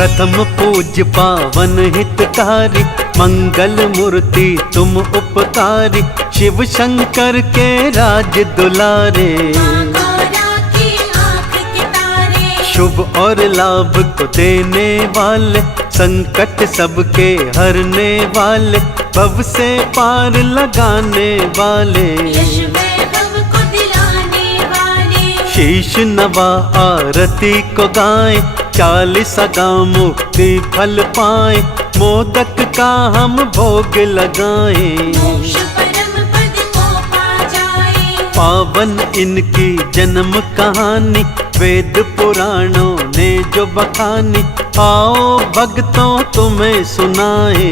प्रथम पूज्य पावन हितकारी, मंगल मूर्ति तुम उपकारी, शिव शंकर के राज दुलारे। शुभ और लाभ को देने वाले, संकट सबके हरने वाले, भव से पार लगाने वाले। शीश नवा आरती को गाएं, 40 गाँव मुक्ति फल पाए, मोदक का हम भोग लगाएं। पावन इनकी जन्म कहानी, वेद पुराणों ने जो बखानी, आओ भक्तों तुम्हें सुनाए।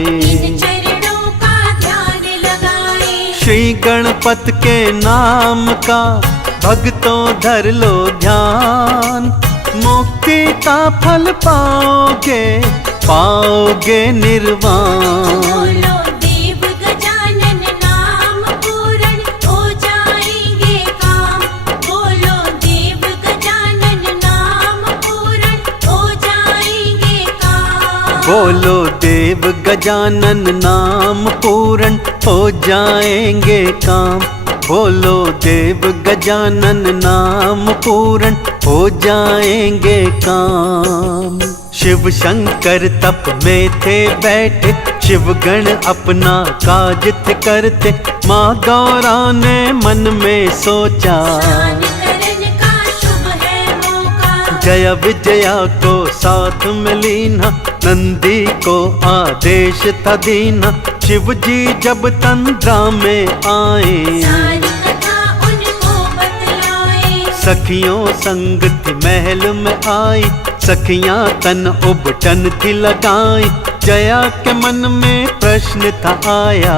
श्री गणपत के नाम का भक्तों धर लो ध्यान, मुक्ति का फल पाओगे, पाओगे निर्वाण। बोलो देव गजानन नाम पूर्ण हो जाएंगे काम, बोलो देव गजानन नाम पूर्ण हो जाएंगे काम। शिव शंकर तप में थे बैठे, शिव गण अपना काज थे करते, माँ गौरा ने मन में सोचा, जया विजया को साथ में लीना, नंदी को आदेश था दीना, शिव जी जब तंद्रा में आए। सखियों संग थी महल में आई, सखियां तन उबटन थी लगाई, जया के मन में प्रश्न था आया,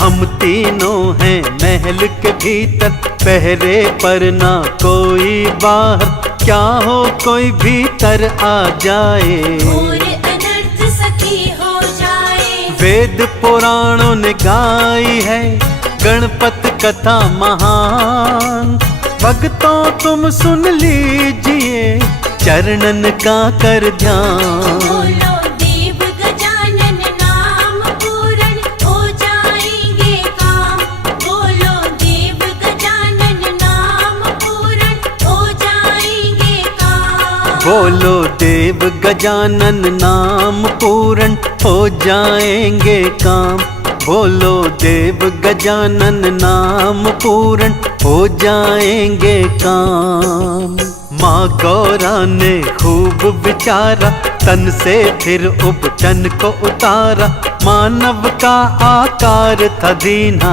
हम तीनों हैं महल के भीतर, पहरे पर ना कोई बाहर, क्या हो कोई भीतर आ जाए, वेद पुराणों ने गाई है गणपत कथा महान, भक्तों तुम सुन लीजिए चरणन का कर ध्यान। बोलो देव गजानन नाम पूर्ण हो जाएंगे काम, बोलो देव गजानन नाम पूर्ण हो जाएंगे काम। माँ गौरा ने खूब विचारा, तन से फिर उपटन को उतारा, मानव का आकार था दीना,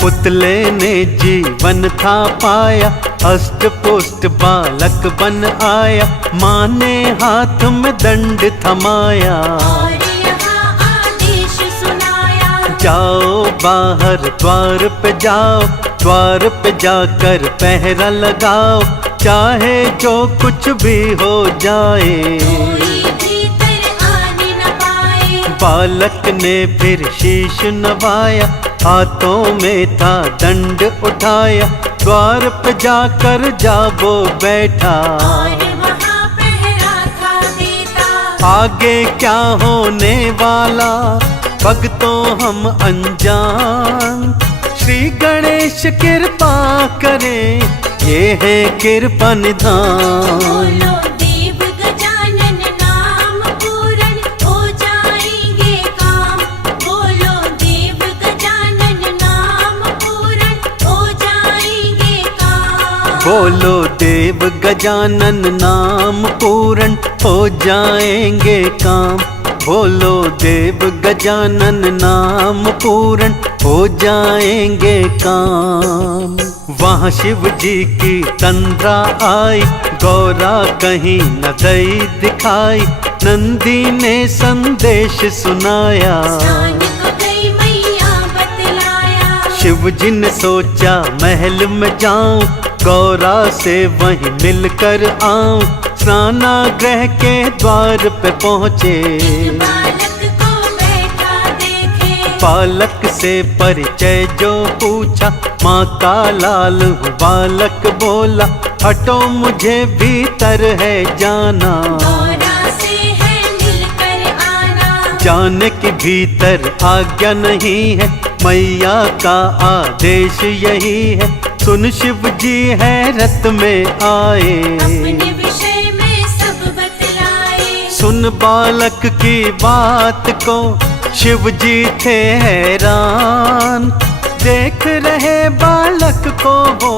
पुतले ने जीवन था पाया, अष्ट पुष्ट बालक बन आया, माँ ने हाथ में दंड थमाया, जाओ बाहर द्वार पे जाओ, द्वार पे जाकर पहरा लगाओ, चाहे जो कुछ भी हो जाए। बालक ने फिर शीश नवाया, हाथों में था दंड उठाया, द्वार पे जाकर जाबो बैठा, आगे क्या होने वाला भक्तों हम अनजान, श्री गणेश कृपा करें ये है कृपा निधान। बोलो देव गजानन नाम पूर्ण हो जाएंगे काम, बोलो देव गजानन नाम पूर्ण हो जाएंगे काम। वहाँ शिव जी की तंद्रा आई, गौरा कहीं न दई दिखाई, नंदी ने संदेश सुनाया, शिव जी ने सोचा महल में जाऊं, गौरा से वहीं मिलकर आऊं, स्नानागृह के द्वार पे पहुँचे, बालक से परिचय जो पूछा, माँ का लाल हूँ बालक बोला, हटो मुझे भीतर है जाना। जाने के भीतर आज्ञा नहीं है, मैया का आदेश यही है, सुन शिव जी हैरत में आए। अपने विषय में सब बतलाए। सुन बालक की बात को शिव जी थे हैरान, देख रहे बालक को वो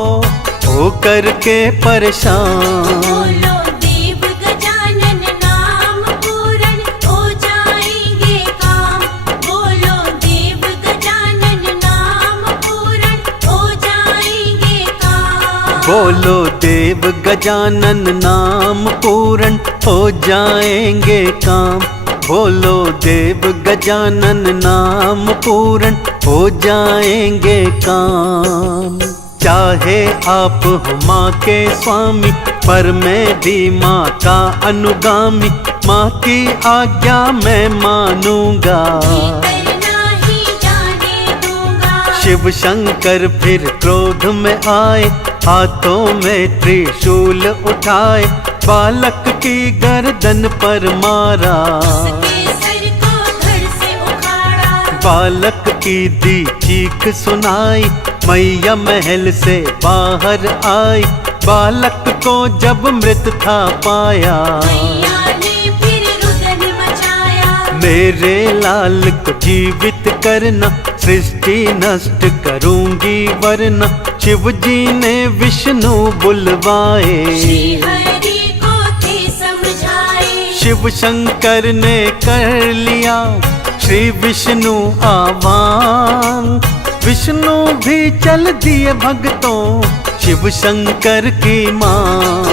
हो करके परेशान। बोलो देव गजानन नाम पूरन हो जाएंगे काम। बोलो देव गजानन नाम पूरन हो जाएंगे काम। बोलो देव गजानन नाम पूरन हो जाएंगे काम। बोलो देव गजानन नाम पूरन हो जाएंगे काम। चाहे आप हो माँ के स्वामी, पर मैं भी माँ का अनुगामी, माँ की आज्ञा मैं मानूंगा। नहीं जाने दूंगा। शिव शंकर फिर क्रोध में आए, हाथों में त्रिशूल उठाए, बालक की गर्दन पर मारा। उसके सर को धड़ से उखाड़ा। बालक की दी चीख सुनाई, मैया महल से बाहर आई, बालक को जब मृत था पाया। मैया ने फिर रुदन मचाया। मेरे लाल को जीवित करना, सृष्टि नष्ट करूंगी वरना। शिव जी ने विष्णु बुलवाए, श्री हरि को थे समझाए। शिव शंकर ने कर लिया श्री विष्णु आह्वान। विष्णु भी चल दिए भक्तों शिव शंकर की मां।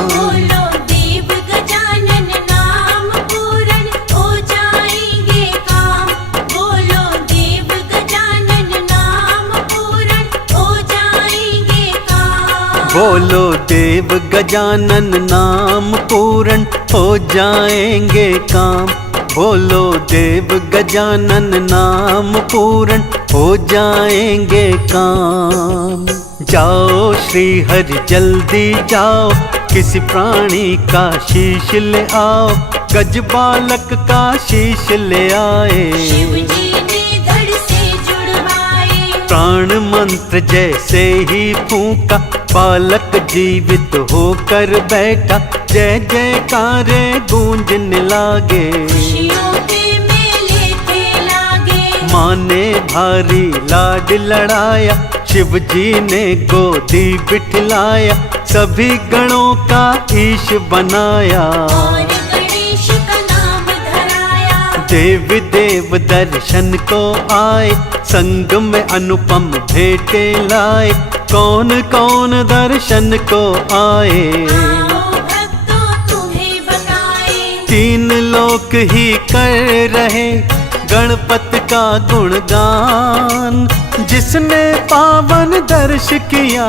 बोलो देव गजानन नाम पूरन हो जाएंगे काम। बोलो देव गजानन नाम पूरन हो जाएंगे काम। बोलो देव गजानन नाम पूरन हो जाएंगे काम। बोलो देव गजानन नाम पूरन हो जाएंगे काम। जाओ श्री हरि जल्दी जाओ, किसी प्राणी का शीश ले आओ, गज बालक का शीश ले आए। शिव जी ने धड़ से जुड़वाए। प्राण मंत्र जैसे ही फूंका, बालक जीवित होकर बैठा, जय जयकारे गूंजने लागे। खुशियों के मेले थे लागे। माँ ने भारी लाड लड़ाया, शिव जी ने गोदी बिठलाया, सभी गणों का ईश बनाया। और गणेश का नाम धराया। देव देव दर्शन को आए, संग में अनुपम भेंटे लाए, कौन कौन दर्शन को आए। आओ भक्तों तुम्हें बताए। तीन लोक ही कर रहे गणपति का गुणगान, जिसने पावन दर्श किया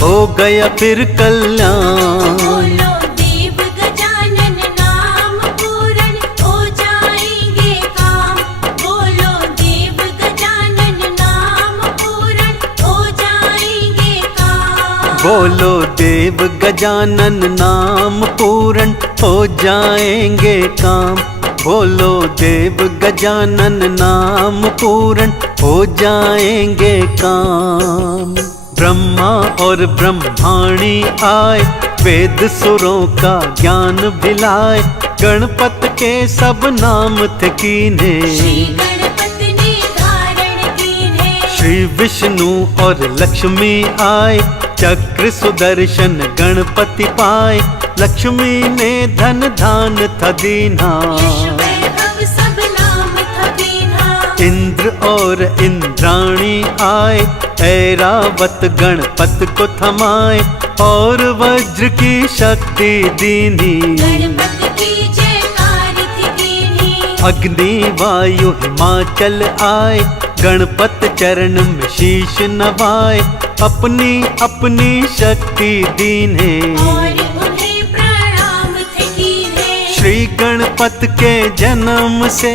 हो गया फिर कल्याण। बोलो देव गजानन नाम पूरन हो जाएंगे काम। बोलो देव गजानन नाम पूरन हो जाएंगे काम। बोलो देव गजानन नाम पूरन हो जाएंगे काम। बोलो देव गजानन नाम पूरन हो जाएंगे काम। ब्रह्मा और ब्रह्माणी आए, वेद सुरों का ज्ञान भिलाए, गणपत के सब नाम थे कीन्हे। श्री गणपति ने धारण कीन्हे। श्री विष्णु और लक्ष्मी आए, चक्र सुदर्शन गणपति पाए, लक्ष्मी ने धन धान था दीना। यश वैभव सब नाम था बीना। इंद्र और इंद्राणी आए, ऐरावत गणपत को थमाए, और वज्र की शक्ति दीनी। गणपति की जयकार थी दीनी। अग्नि वायु हिमाचल आए, गणपत चरण में शीश नवाए, अपनी अपनी शक्ति दीने। और उन्हें प्रणाम थे कीन्हे। श्री गणपत के जन्म से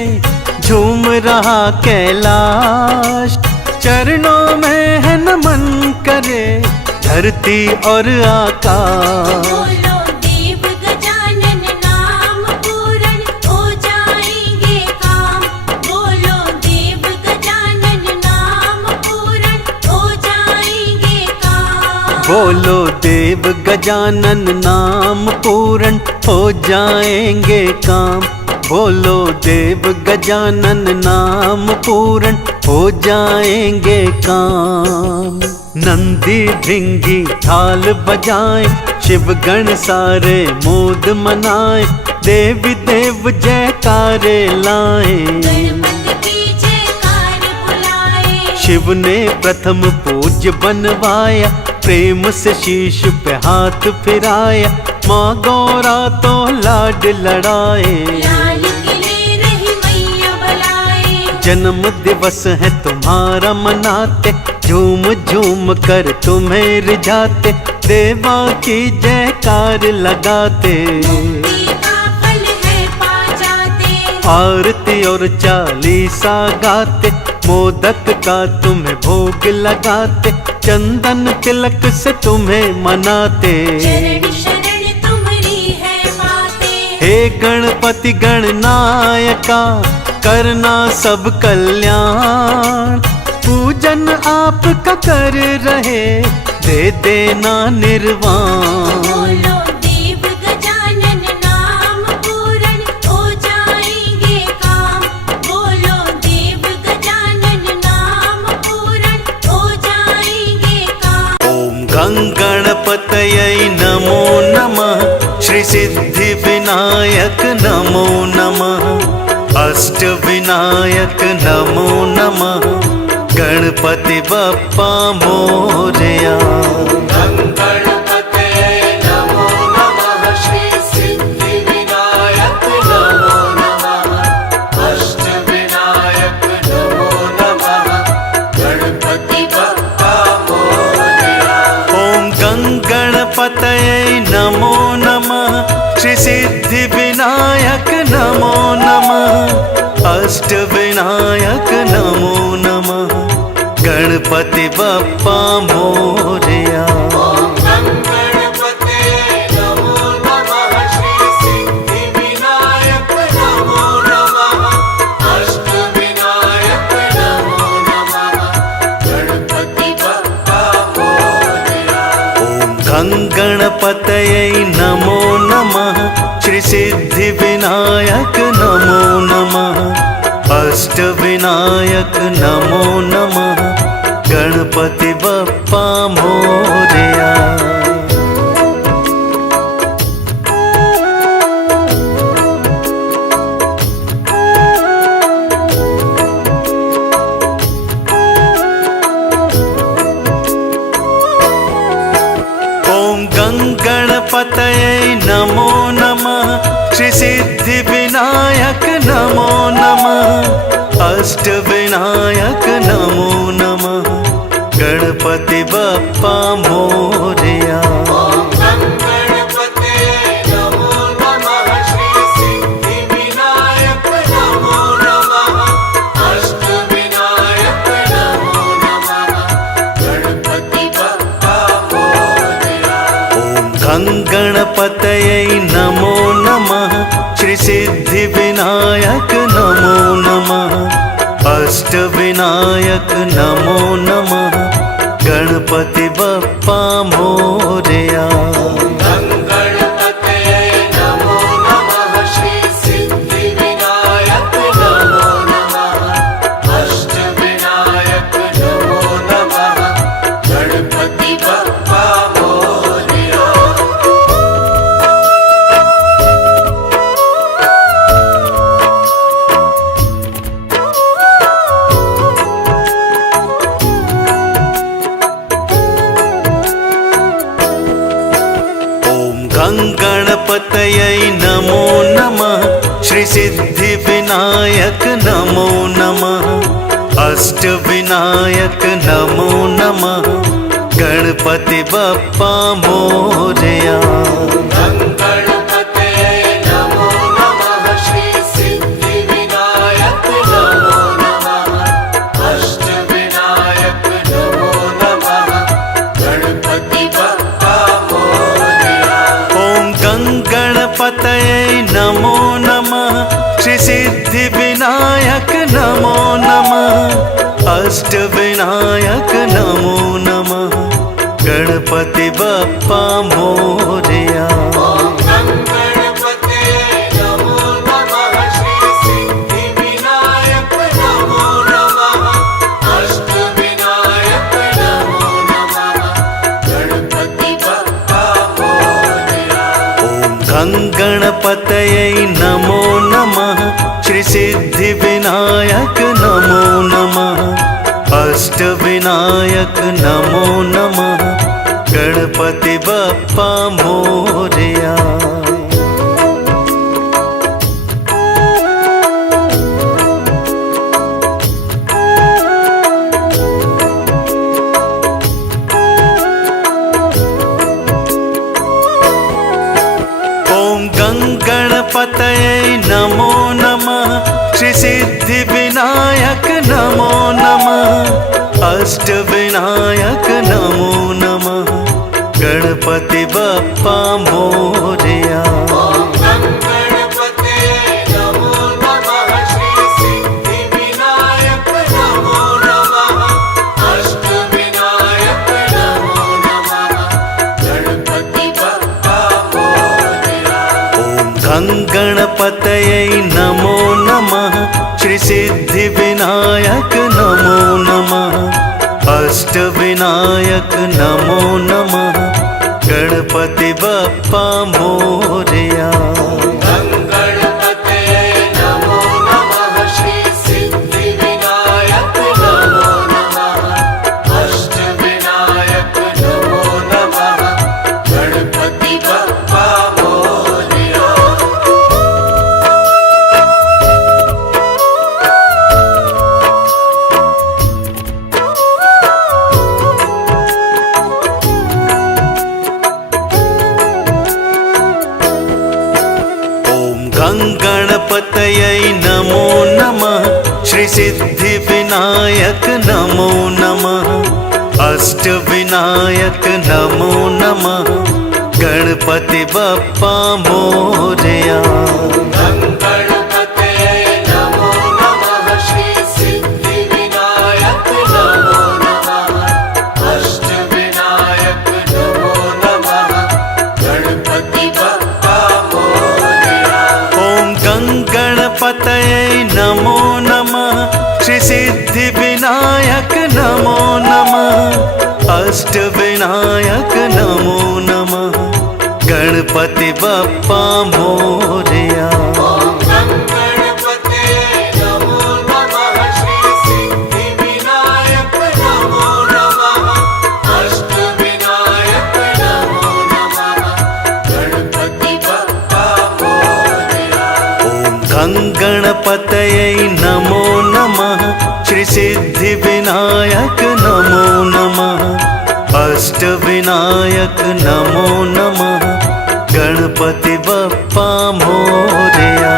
झूम रहा कैलाश, चरणों में है नमन करे धरती और आकाश। बोलो देव गजानन नाम पूरन हो जाएंगे काम। बोलो देव गजानन नाम पूरन हो जाएंगे काम। बोलो देव गजानन नाम पूरन हो जाएंगे काम। बोलो देव गजानन नाम पूरन हो जाएंगे काम। नंदी भृंगी थाल बजाए, शिव गण सारे मोद मनाए, देवी देव जयकारे लाए। गणपति की जयकार बुलाए। शिव ने प्रथम पूज्य बनवाया, प्रेम से शीश पे हाथ फिराया, माँ गौरा तो लाड लड़ाए। लाल किले रही मैया बुलाए। जन्म दिवस है तुम्हारा मनाते, झूम झूम कर तुम्हें रिझाते, देवा की जयकार लगाते। मुक्ति का फल है पा जाते। आरती और चालीसा गाते, मोदक का तुम्हें भोग लगाते, चंदन तिलक से तुम्हें मनाते। चरण शरण तुम्हारी है बातें। हे गणपति गणनायका, करना सब कल्याण, पूजन आपका कर रहे, दे देना निर्वाण। बोलो देव गजानन नाम पूरन हो जाएंगे काम। बोलो देव गजानन नाम पूरन हो जाएंगे काम। ओम गं गणपतये नमो नमः, श्री सिद्धि विनायक नमो नमः, अष्ट विनायक नमो नमः, गणपति बप्पा मोरया। गणपतये नमो नमः, श्री सिद्धि विनायक नमो नमः, अष्ट विनायक नमो नमः, गणपति बप्पा मोरया। ओम गं गणपतये नमो नमः, श्री सिद्धि विनायक नमो नमः, अष्ट विनायक नमो नमः, गणपति बप्पा मोरया। ओम गणपतये नमो नमः, श्री सिद्धि विनायक नमो नमः, अष्ट विनायक नमो नमः, गणपति बप्पा मोरया। ओम गं गणपतये नमो नमः, श्री सिद्धि विनायक नमो नमः, अष्ट विनायक नमो नमः, गणपति बप्पा मोरया। ओम गं गणपतये नमो नमः, श्री सिद्धि विनायक नमो नमः, अष्ट विनायक नमो नमः, गणपति बप्पा मोरया। ओम गणपतये नमो नमः, श्री सिद्धि विनायक नमो नमः, अष्ट विनायक नमो नमः, गणपति बप्पा मोरया। ओम गं गणपतये नमो नमः, श्री सिद्धि विनायक नमो नमः, अष्ट विनायक नमो नमः, गणपति बप्पा मोरया। गणपतये नमो नमः, श्री सिद्धि विनायक नमो नमः, अष्ट विनायक नमो नमः, गणपति बप्पा मोरया। गं गणपतये नमो नमः, श्री सिद्धि विनायक नमो नमः, अष्ट विनायक नमो नमः, गणपति बप्पा मोरया। गणपतये नमो नमः, श्री सिद्धि विनायक नमो अष्टविनायक नमो नमः, गणपति बप्पा मोरया। ॐ गं गणपतये नमो नमः, श्री सिद्धिविनायक नमो नमः, अष्टविनायक नमो नमः, गणपति बप्पा मोरया। ॐ गं गणपतये नमो नमः, श्री सिद्धिविनायक नमो नमः, अष्टविनायक नमो नमः, गणपति बप्पा मोरया। ॐ गं गणपतये नमो नमः, श्री सिद्धिविनायक नमो नमः, अष्टविनायक नमो नमः, गणपति बप्पा मोरया। ॐ गं गणपतये नमो नमः, श्री सिद्धिविनायक नमो नमः, अष्टविनायक नमो नमः, गणपति बप्पा मोरया। ॐ गं गणपतये नमो नमः, श्री सिद्धिविनायक नमो नमः, अष्टविनायक नमो नमः, गणपति बप्पा मोरया। गं गणपतये नमो नमः, श्री सिद्धिविनायक नमो नमः, अष्टविनायक नमो नमः, गणपति बप्पा मोरया। ॐ गं गणपतये नमो नमः, श्री सिद्धिविनायक नमो नमः, अष्टविनायक नमो नमः, गणपति बप्पा मोरया। गं गणपतये नमो नमः, श्री सिद्धिविनायक नमो नमः, अष्टविनायक नमो नमः, गणपति बप्पा मोरया। ॐ गं गणपतये नमो नमः, श्री सिद्धिविनायक नमो नमः, अष्टविनायक नमो नमः, गणपति बप्पा मोरया। ॐ गं गणपतये नमो नमः, श्री सिद्धिविनायक नमो नमः, अष्टविनायक नमो नमः, गणपति बप्पा मोरया। ॐ गं गणपतये नमो नमः, श्री सिद्धिविनायक नमो नमः, अष्टविनायक नमो नमः, गणपति बप्पा मोरया।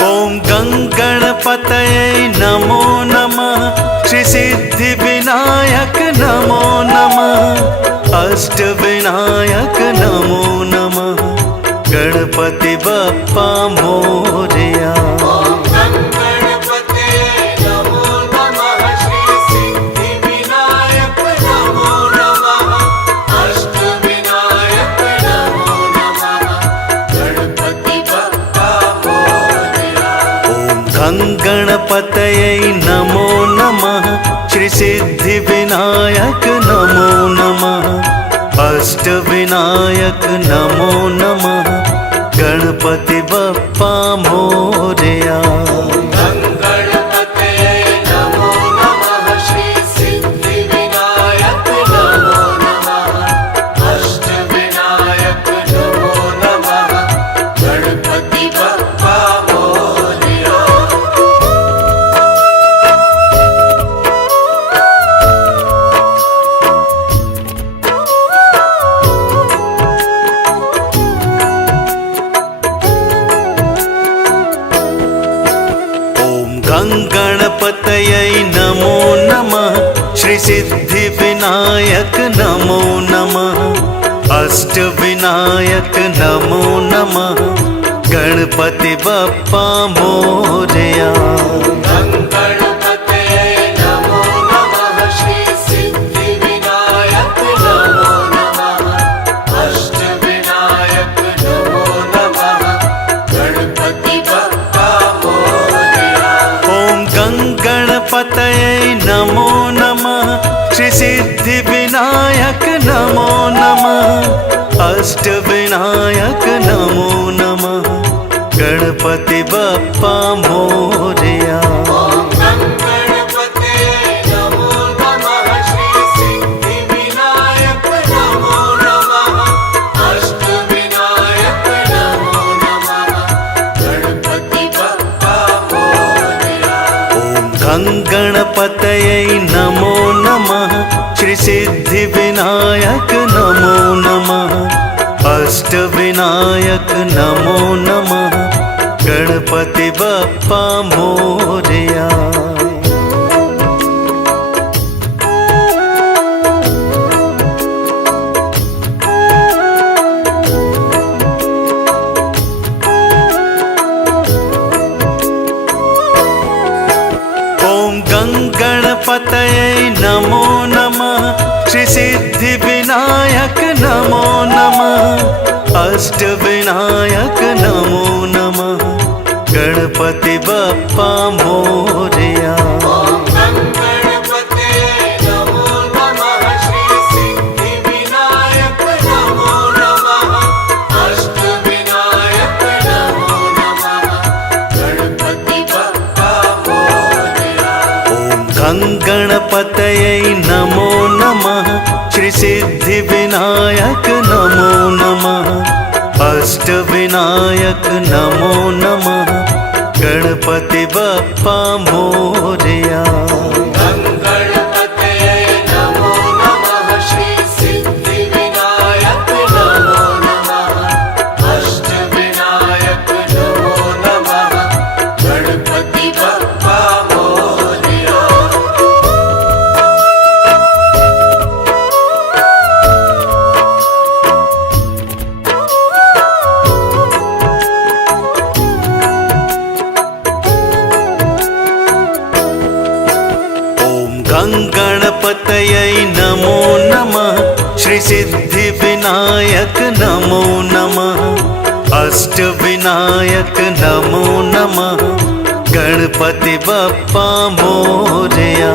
ॐ गं गणपतये नमो नमः, श्री सिद्धिविनायक नमो नमः, अष्टविनायक नमो नमः, गणपति बप्पा मोरया। ॐ गं गणपतये नमो नमः, श्री सिद्धिविनायक नमो नमः, अष्टविनायक नमो नमः, गणपति बप्पा मोरया। ॐ गं गणपतये नमो नमः, श्री सिद्धिविनायक नमो नमः, अष्टविनायक नमो नमः, गणपति बप्पा मोरया। गं गणपतये नमो नमः, श्री सिद्धिविनायक नमो नमः, अष्टविनायक नमो नमः, गणपति बप्पा मोरया। श्री सिद्धि विनायक नमो नमः। अष्ट विनायक नमो नमः। गणपति बप्पा मोरया। गणपतये नमो नमः। श्री सिद्धि विनायक नमो नमः। अष्ट विनायक नमो नमः। गणपति बप्पा मोरया। ओम गणपतये नमो नमः। श्री सिद्धि विनायक नमो नमः। अष्ट विनायक नमो नमः। गणपति बप्पा मोरया। ओम गणपतये नमो नमः। श्री सिद्धि विनायक नमो नमः। अष्ट विनायक नमो नमः। गणपति बप्पा मोरया। ओम गणपतये नमो नमः। श्री सिद्धि विनायक नमो नमः। अष्ट विनायक नमो नमः। गणपति बप्पा मोरया। ओम गणपतये नमो नमः। श्री सिद्धि विनायक नमो नमः। अष्ट विनायक नमो नमः। गणपति बप्पा मोरया। ओम गणपतये नमो नमः। श्री सिद्धि विनायक नमो नमः। अष्ट विनायक नमो नमः। गणपति बप्पा मोरया। ओम गणपतये नमो नमः। श्री सिद्धि विनायक नमो नमः। अष्ट विनायक नमो नमः। गणपति बप्पा मोरया। गणपतये नमो नमः। श्री सिद्धि विनायक नमो नमः। अष्ट विनायक नमो नमः। गणपति बप्पा मोरया। गणपतये नमो नमः। श्री सिद्धि विनायक नमो नमः। अष्ट विनायक नमो नमः। गणपति बप्पा मोरया।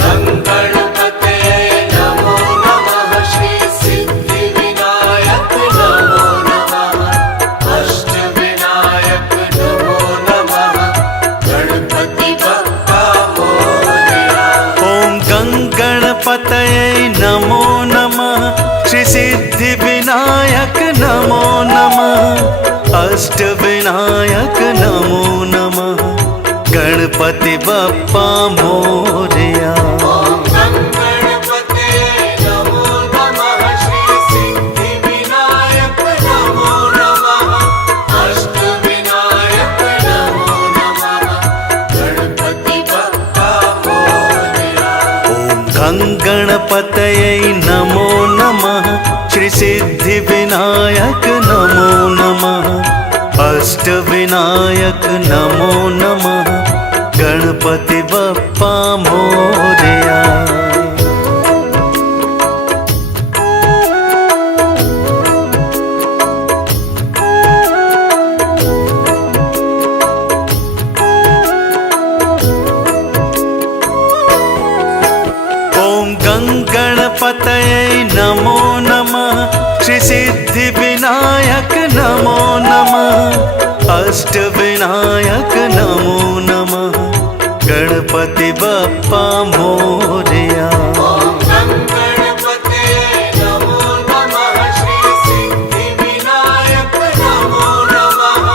गणपतये नमो नमः। श्री सिद्धि विनायक नमो नमः। अष्ट विनायक नमो नमः। गणपति बप्पा मोरया। ओम गणपतये नमो नमः। श्री सिद्धि विनायक नमो नमः। अष्ट विनायक नमो नमः। गणपति बप्पा मोरया। ओम गणपतये नमो नमः। श्री सिद्धि विनायक नमो नमः। अष्ट विनायक नमो नमः। गणपति बप्पा मोरया। ओम गणपतये नमो नमः। श्री सिद्धि विनायक नमो नमः। अष्ट विनायक नमो नमः। गणपति बप्पा मोरया। ओम गणपतये नमो नमः। श्री सिद्धि विनायक नमो नमः। अष्ट विनायक नमो नमः। गणपति बप्पा मोरया। ओम गणपतये नमो नमः। श्री सिद्धि विनायक नमो नमः।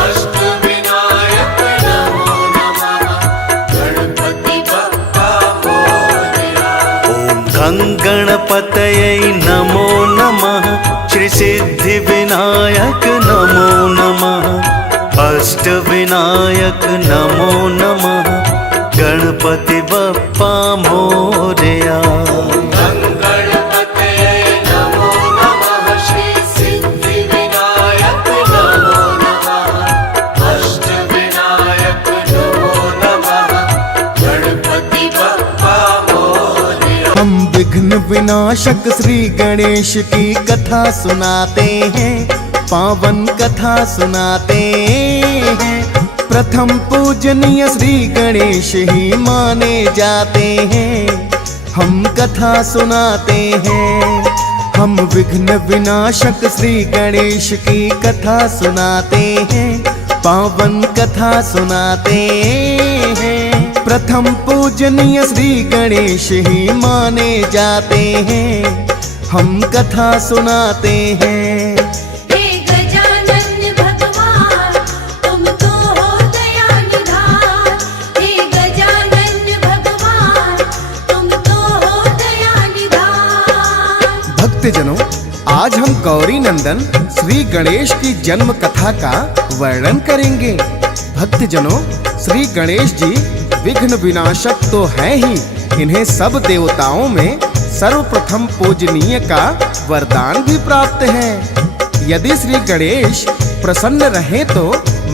अष्ट विनायक नमो नमः। गणपति बप्पा मोरया। ओम गणपतये नमो नमः। श्री सिद्धि विनायक नमो नमः। अष्ट विनायक नमो नमः। गणपति बप्पा मोरया। विनाशक श्री गणेश की कथा सुनाते हैं, पावन कथा सुनाते हैं। प्रथम पूजनीय श्री गणेश ही माने जाते हैं, हम कथा सुनाते हैं। हम विघ्न विनाशक श्री गणेश की कथा सुनाते हैं, पावन कथा सुनाते हैं। प्रथम पूजनीय श्री गणेश ही माने जाते हैं, हम कथा सुनाते हैं। हे गजानन भगवान तुम तो हो दया निधान, हे गजानन भगवान तुम तो हो दया निधान। भक्तजनों, आज हम गौरी नंदन श्री गणेश की जन्म कथा का वर्णन करेंगे। भक्तजनों, श्री गणेश जी विघ्न विनाशक तो हैं ही, इन्हें सब देवताओं में सर्वप्रथम पूजनीय का वरदान भी प्राप्त है। यदि श्री गणेश प्रसन्न रहे तो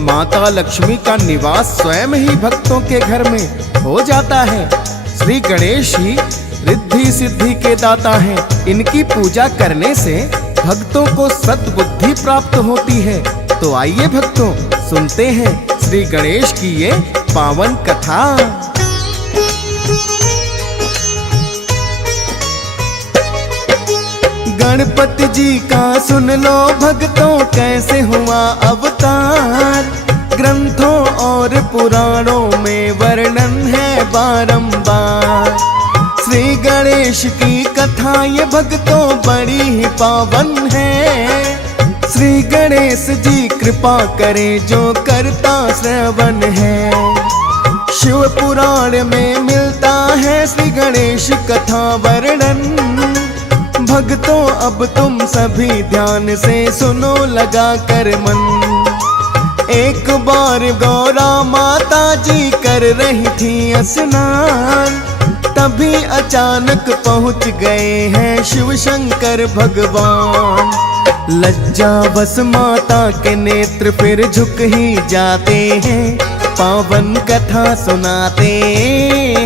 माता लक्ष्मी का निवास स्वयं ही भक्तों के घर में हो जाता है। श्री गणेश ही रिद्धि सिद्धि के दाता हैं। इनकी पूजा करने से भक्तों को सद्बुद्धि प्राप्त होती है। तो आइए भक्तों, सुनते हैं श्री गणेश की ये पावन कथा। गणपति जी का सुन लो भक्तों, कैसे हुआ अवतार। ग्रंथों और पुराणों में वर्णन है बारंबार। श्री गणेश की कथा ये भक्तों बड़ी ही पावन है। श्री गणेश जी कृपा करे जो करता श्रवण है। शिव पुराण में मिलता है श्री गणेश कथा वर्णन। भक्तों अब तुम सभी ध्यान से सुनो लगा कर मन। एक बार गौरा माता जी कर रही थी स्नान, तभी अचानक पहुंच गए हैं शिव शंकर भगवान। लज्जावश माता के नेत्र फिर झुक ही जाते हैं, पावन कथा सुनाते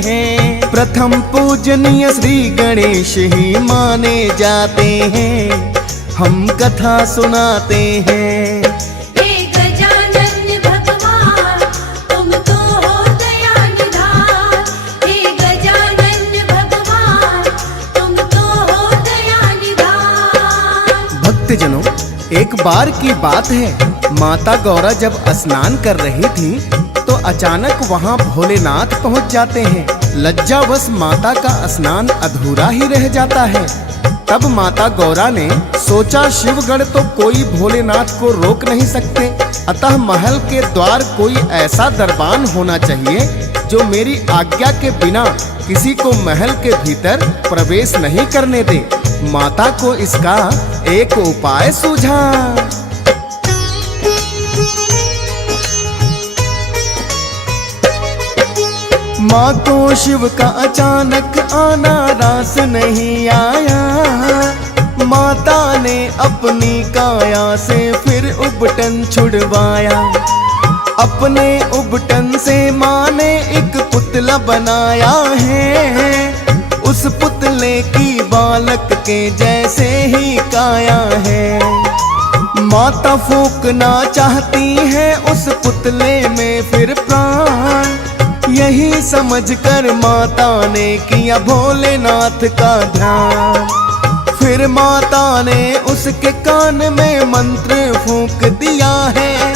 हैं। प्रथम पूजनीय श्री गणेश ही माने जाते हैं, हम कथा सुनाते हैं। हे गजानन भगवान तुम तो हो दया निधान, हे गजानन भगवान तुम तो हो दया निधान। भक्तजनों, एक बार की बात है, माता गौरा जब स्नान कर रही थी तो अचानक वहां भोलेनाथ पहुंच जाते हैं। लज्जावश माता का स्नान अधूरा ही रह जाता है। तब माता गौरा ने सोचा शिवगण तो कोई भोलेनाथ को रोक नहीं सकते, अतः महल के द्वार कोई ऐसा दरबान होना चाहिए जो मेरी आज्ञा के बिना किसी को महल के भीतर प्रवेश नहीं करने दे। माता को इसका एक उपाय सूझा। माँ को शिव का अचानक आना रास नहीं आया। माता ने अपनी काया से फिर उबटन छुड़वाया। अपने उबटन से माँ ने एक पुतला बनाया है। उस पुतले की बालक के जैसे ही काया है। माता फूंकना चाहती है उस पुतले में फिर प्राण। यही समझकर माता ने किया भोलेनाथ का ध्यान। फिर माता ने उसके कान में मंत्र फूंक दिया है।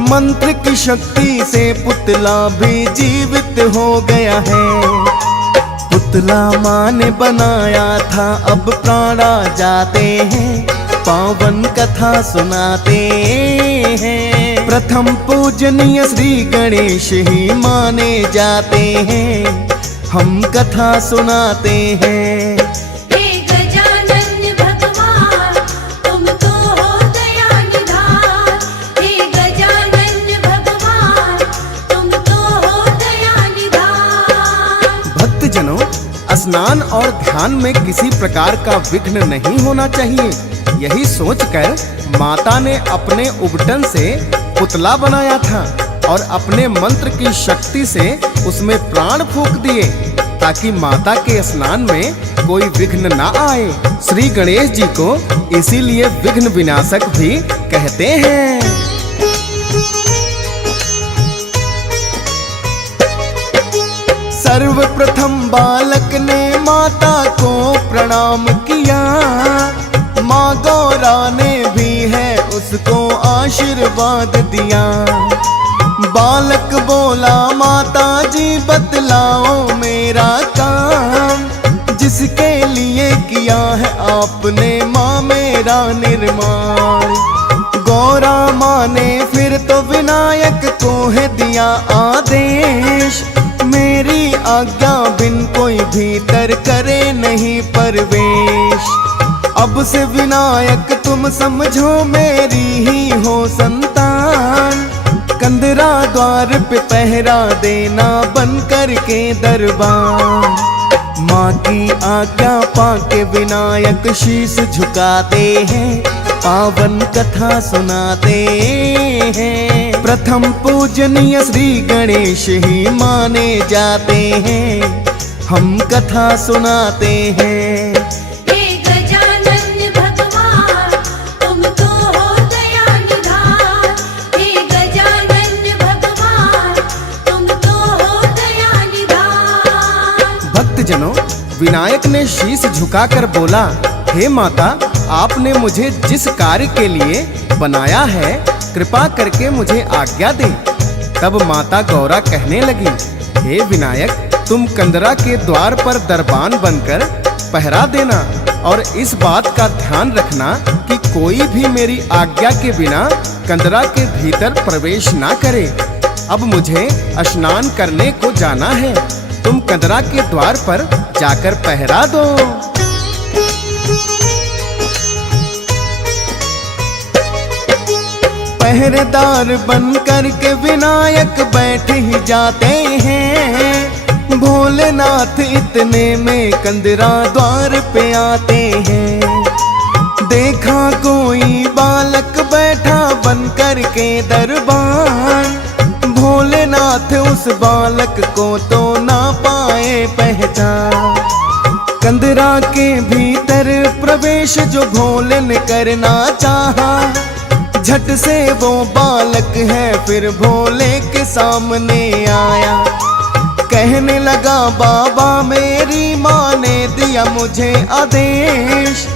मंत्र की शक्ति से पुतला भी जीवित हो गया है। पुतला माँ ने बनाया था, अब प्राण आ जाते हैं, पावन कथा सुनाते हैं। प्रथम पूजनीय श्री गणेश ही माने जाते हैं, हम कथा सुनाते हैं। हे गजानन भगवान तुम तो हो दया निधान, हे गजानन भगवान तुम तो हो दया निधान। भक्तजनों, स्नान और ध्यान में किसी प्रकार का विघ्न नहीं होना चाहिए। यही सोचकर माता ने अपने उबटन से पुतला बनाया था और अपने मंत्र की शक्ति से उसमें प्राण फूंक दिए। ताकि माता के स्नान में कोई विघ्न ना आए। श्री गणेश जी को इसीलिए विघ्न विनाशक भी कहते हैं। सर्वप्रथम बालक ने माता को प्रणाम किया, माँ गौरा ने भी है उसको आशीर्वाद दिया। बालक बोला माता जी बतलाओ मेरा काम, जिसके लिए किया है आपने माँ मेरा निर्माण। गौरा माँ ने फिर तो विनायक को है दिया आदेश, मेरी आज्ञा बिन कोई भीतर करे नहीं प्रवेश। अब से विनायक तुम समझो मेरी ही हो संतान, कंदरा द्वार पे पहरा देना बन करके दरबार। माँ की आज्ञा पाके विनायक शीश झुकाते हैं, पावन कथा सुनाते हैं। प्रथम पूजनीय श्री गणेश ही माने जाते हैं, हम कथा सुनाते हैं। हे गजानन भगवान तुम तो हो दया निधान, हे गजानन भगवान तुम तो हो दया निधान। भक्तजनों, विनायक ने शीश झुकाकर बोला, हे माता आपने मुझे जिस कार्य के लिए बनाया है कृपा करके मुझे आज्ञा दे। तब माता गौरा कहने लगी, हे विनायक तुम कंदरा के द्वार पर दरबान बनकर पहरा देना और इस बात का ध्यान रखना कि कोई भी मेरी आज्ञा के बिना कंदरा के भीतर प्रवेश ना करे। अब मुझे स्नान करने को जाना है, तुम कंदरा के द्वार पर जाकर पहरा दो। पहरेदार बन कर के विनायक बैठ ही जाते हैं, भोलेनाथ इतने में कंदरा द्वार पे आते हैं। देखा कोई बालक बैठा बन कर के दरबान, भोलेनाथ उस बालक को तो ना पाए पहचान। कंदरा के भीतर प्रवेश जो भोले ने करना चाहा, झट से वो बालक है फिर भोले के सामने आया। कहने लगा बाबा मेरी माँ ने दिया मुझे आदेश,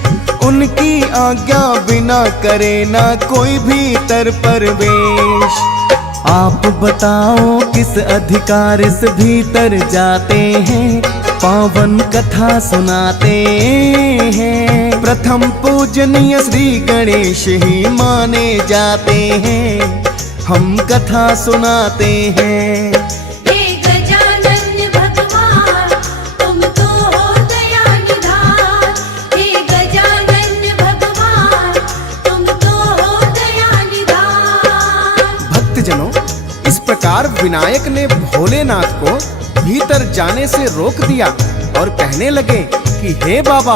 उनकी आज्ञा बिना करे ना कोई भीतर प्रवेश। आप बताओ किस अधिकार से भीतर जाते हैं, पावन कथा सुनाते हैं। प्रथम पूजनीय श्री गणेश ही माने जाते हैं, हम कथा सुनाते हैं। हे गजानन भगवान तुम तो हो दया निधान, हे गजानन भगवान तुम तो हो दया निधान। भक्तजनों, इस प्रकार विनायक ने भोलेनाथ को भीतर जाने से रोक दिया और कहने लगे कि हे बाबा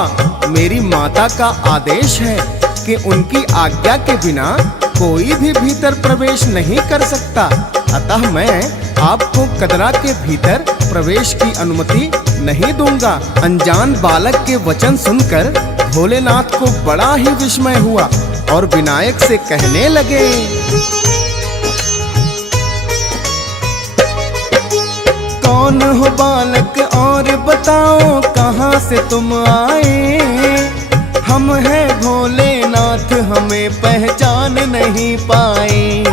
मेरी माता का आदेश है कि उनकी आज्ञा के बिना कोई भी भीतर प्रवेश नहीं कर सकता, अतः मैं आपको कंदरा के भीतर प्रवेश की अनुमति नहीं दूंगा। अनजान बालक के वचन सुनकर भोलेनाथ को बड़ा ही विस्मय हुआ और विनायक से कहने लगे, कौन हो बालक और बताओ कहाँ से तुम आए। हम हैं भोलेनाथ हमें पहचान नहीं पाए,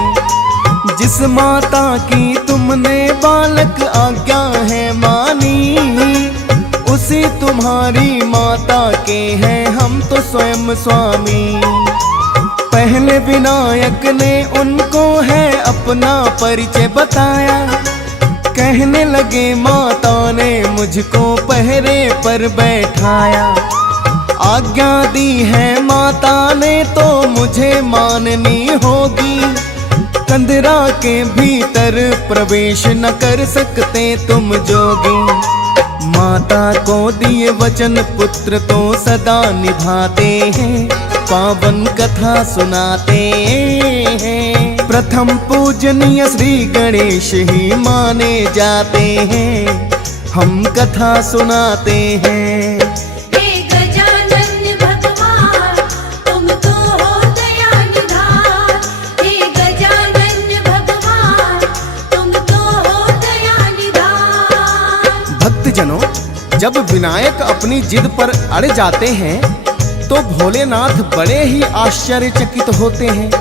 जिस माता की तुमने बालक आज्ञा है मानी, उसी तुम्हारी माता के हैं हम तो स्वयं स्वामी। पहले विनायक ने उनको है अपना परिचय बताया, कहने लगे माता ने मुझको पहरे पर बैठाया। आज्ञा दी है माता ने तो मुझे माननी होगी, कंदरा के भीतर प्रवेश न कर सकते तुम जोगी। माता को दिए वचन पुत्र तो सदा निभाते हैं, पावन कथा सुनाते हैं। प्रथम पूजनीय श्री गणेश ही माने जाते हैं, हम कथा सुनाते हैं। हे गजानन भगवान तुम तो हो दया निधान। हे गजानन भगवान तुम तो हो दया निधान। भक्तजनों, जब विनायक अपनी जिद पर अड़ जाते हैं तो भोलेनाथ बड़े ही आश्चर्यचकित होते हैं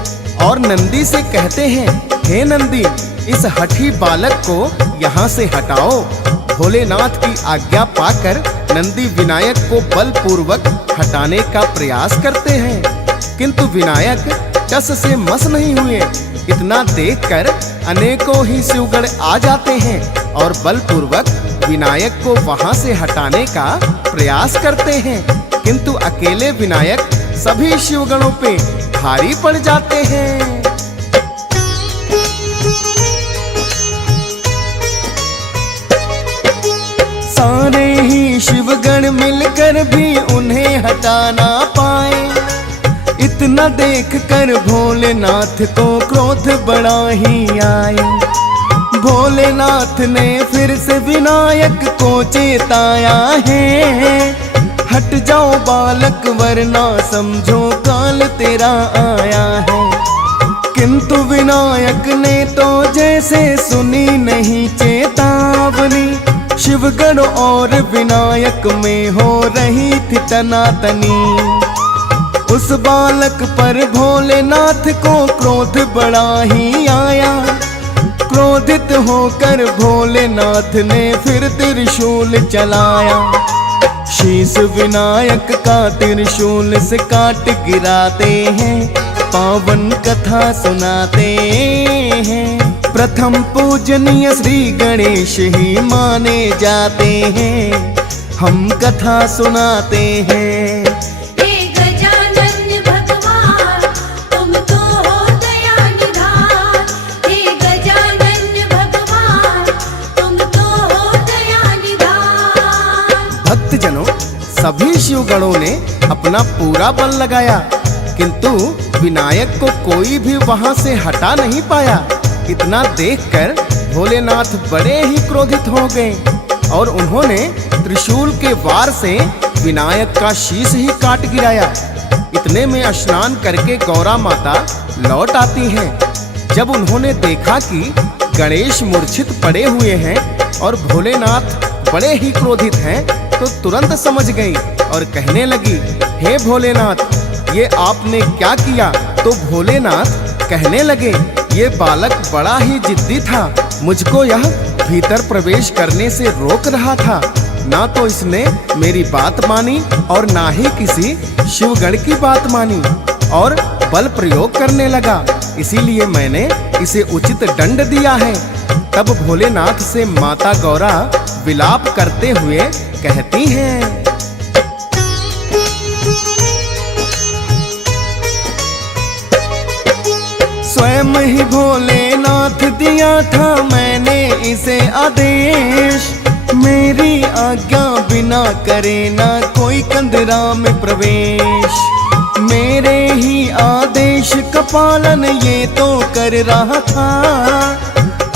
और नंदी से कहते हैं, हे नंदी, इस हठी बालक को यहाँ से हटाओ। भोलेनाथ की आज्ञा पाकर नंदी विनायक को बलपूर्वक हटाने का प्रयास करते हैं, किंतु विनायक टस से मस नहीं हुए। इतना देखकर अनेकों ही शिवगण आ जाते हैं और बलपूर्वक विनायक को वहां से हटाने का प्रयास करते हैं, किंतु अकेले विनायक सभी शिवगणों पे भारी पड़ जाते हैं। सारे ही शिवगण मिलकर भी उन्हें हटा ना पाए। इतना देखकर भोलेनाथ को क्रोध बड़ा ही आए। भोलेनाथ ने फिर से विनायक को चेताया है, हट जाओ बालक वरना समझो काल तेरा आया है। किंतु विनायक ने तो जैसे सुनी नहीं चेतावनी। शिवगण और विनायक में हो रही थी तनातनी। उस बालक पर भोलेनाथ को क्रोध बड़ा ही आया। क्रोधित होकर भोलेनाथ ने फिर त्रिशूल चलाया। शीश विनायक का त्रिशूल से काट गिराते हैं, पावन कथा सुनाते हैं। प्रथम पूजनीय श्री गणेश ही माने जाते हैं, हम कथा सुनाते हैं। हे गजानन भगवान तुम तो हो दया निधान। हे गजानन भगवान तुम तो हो दया निधान। भक्तजनों, सभी शिवगणों ने अपना पूरा बल लगाया, किंतु विनायक को कोई भी वहां से हटा नहीं पाया। इतना देखकर भोलेनाथ बड़े ही क्रोधित हो गए और उन्होंने त्रिशूल के वार से विनायक का शीश ही काट गिराया। इतने में स्नान करके गौरा माता लौट आती हैं। जब उन्होंने देखा कि गणेश मूर्छित पड़े हुए हैं और भोलेनाथ बड़े ही क्रोधित हैं, तो तुरंत समझ गई और कहने लगी, हे भोलेनाथ, ये आपने क्या किया? तो भोलेनाथ कहने लगे, ये बालक बड़ा ही जिद्दी था, मुझको यह भीतर प्रवेश करने से रोक रहा था। ना तो इसने मेरी बात मानी और ना ही किसी शिवगण की बात मानी और बल प्रयोग करने लगा, इसीलिए मैंने इसे उचित दंड दिया है। तब भोलेनाथ से माता गौरा विलाप करते हुए कहती हैं, स्वयं ही भोलेनाथ दिया था मैंने इसे आदेश। मेरी आज्ञा बिना करे ना कोई कंदरा में प्रवेश। मेरे ही आदेश का पालन ये तो कर रहा था।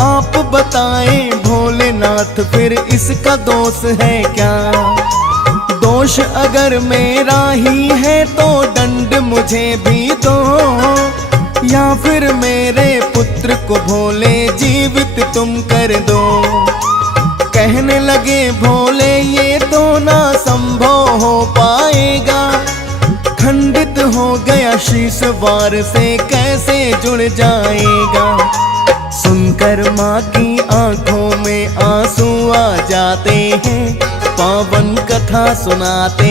आप बताएं भोलेनाथ फिर इसका दोष है क्या? दोष अगर मेरा ही है तो दंड मुझे भी दो, या फिर मेरे पुत्र को भोले जीवित तुम कर दो। कहने लगे भोले ये तो ना संभव हो पाएगा। खंडित हो गया शीश वार से कैसे जुड़ जाएगा। सुनकर माँ की आंखों में आंसू आ जाते हैं, पावन कथा सुनाते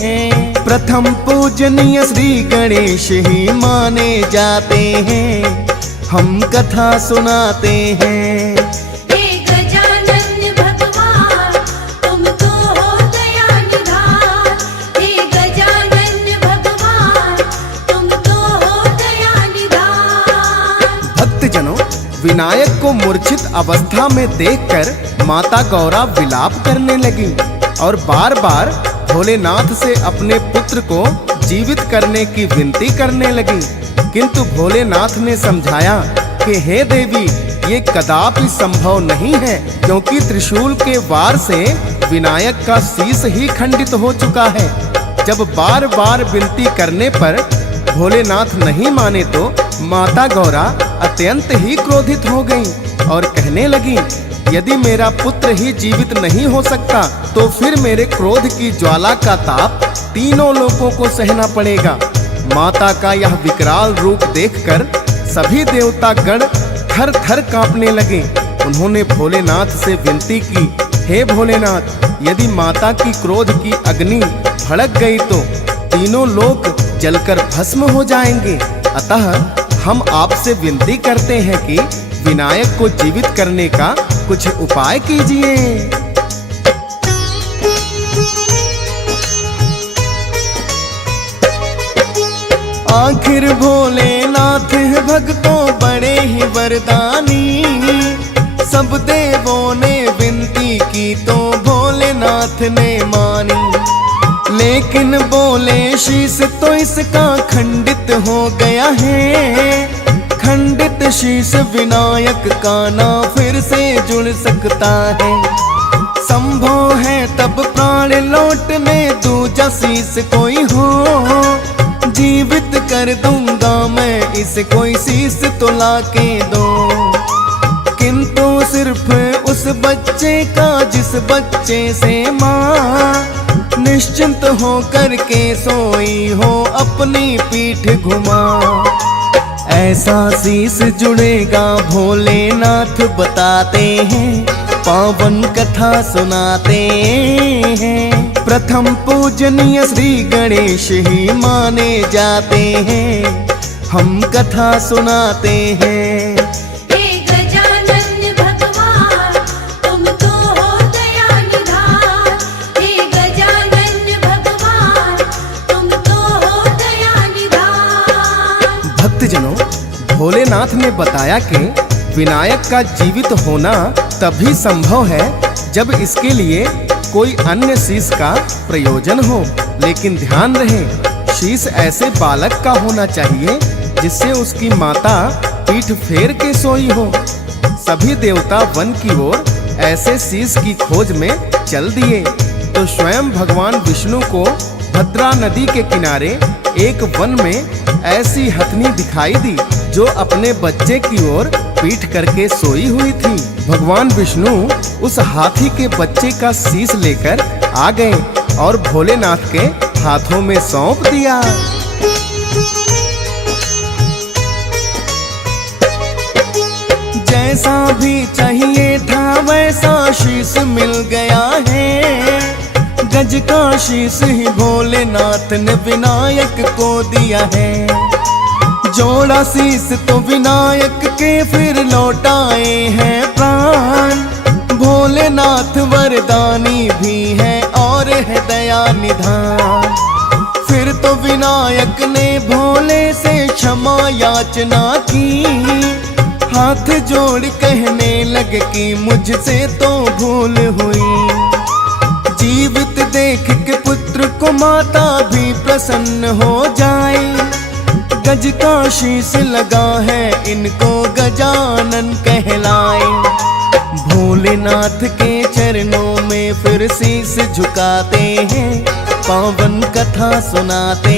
हैं। प्रथम पूजनीय श्री गणेश ही माने जाते हैं, हम कथा सुनाते हैं। हे गजानन भगवान तुम तो हो दया निधान। हे गजानन भगवान तुम तो हो दया निधान। भक्तजनों, विनायक को मूर्छित अवस्था में देखकर माता गौरा विलाप करने लगी और बार बार भोलेनाथ से अपने पुत्र को जीवित करने की विनती करने लगी, किंतु भोलेनाथ ने समझाया, कि हे देवी, ये कदापि संभव नहीं है, क्योंकि त्रिशूल के वार से विनायक का शीश ही खंडित हो चुका है। जब बार बार विनती करने पर भोलेनाथ नहीं माने तो माता गौरा अत्यंत ही क्रोधित हो गईं और कहने लगी, यदि मेरा पुत्र ही जीवित नहीं हो सकता तो फिर मेरे क्रोध की ज्वाला का ताप तीनों लोगों को सहना पड़ेगा। माता का यह विकराल रूप देखकर सभी देवता गण थर थर कांपने लगे। उन्होंने भोलेनाथ से विनती की, हे भोलेनाथ, यदि माता की क्रोध की अग्नि भड़क गई तो तीनों लोग जलकर भस्म हो जाएंगे। अतः हम आपसे विनती करते हैं कि विनायक को जीवित करने का कुछ उपाय कीजिए। आखिर भोलेनाथ भक्तों बड़े ही वरदानी, सब देवों ने विनती की तो भोलेनाथ ने मानी। लेकिन बोले शीश तो इसका खंडित हो गया है, खंडित शीश विनायक का ना फिर से जुड़ सकता है। संभव है तब प्राण लौटने दूजा शीश कोई हो, जीवित कर दूंगा मैं इसे, कोई शीश तो लाके दो। किंतु सिर्फ उस बच्चे का जिस बच्चे से माँ निश्चिंत हो करके सोई हो अपनी पीठ घुमा। ऐसा शीश जुड़ेगा भोलेनाथ बताते हैं, पावन कथा सुनाते हैं। प्रथम पूजनीय श्री गणेश ही माने जाते हैं, हम कथा सुनाते हैं। हे गजानन भगवान, तुम तो हो दया निधान। हे गजानन भगवान, तुम तो हो दया निधान। भक्तजनों, भोलेनाथ ने बताया कि विनायक का जीवित होना तभी संभव है जब इसके लिए कोई अन्य शीश का प्रयोजन हो। लेकिन ध्यान रहे, शीश ऐसे बालक का होना चाहिए जिससे उसकी माता पीठ फेर के सोई हो। सभी देवता वन की ओर ऐसे शीश की खोज में चल दिए तो स्वयं भगवान विष्णु को भद्रा नदी के किनारे एक वन में ऐसी हथनी दिखाई दी जो अपने बच्चे की ओर पीठ करके सोई हुई थी। भगवान विष्णु उस हाथी के बच्चे का शीश लेकर आ गए और भोलेनाथ के हाथों में सौंप दिया। जैसा भी चाहिए था वैसा शीश मिल गया है। गज का शीश ही भोलेनाथ ने विनायक को दिया है। जोड़ा शीश तो विनायक के फिर लौटाए हैं प्राण। भोलेनाथ वरदानी भी है और है दया निधान। फिर तो विनायक ने भोले से क्षमा याचना की, हाथ जोड़ कहने लगे कि मुझसे तो भूल हुई। जीवित देख के पुत्र को माता भी प्रसन्न हो जाए। गज का शीश लगा है इनको गजानन कहलाए। भोलेनाथ के चरणों में फिर शीश झुकाते हैं, पावन कथा सुनाते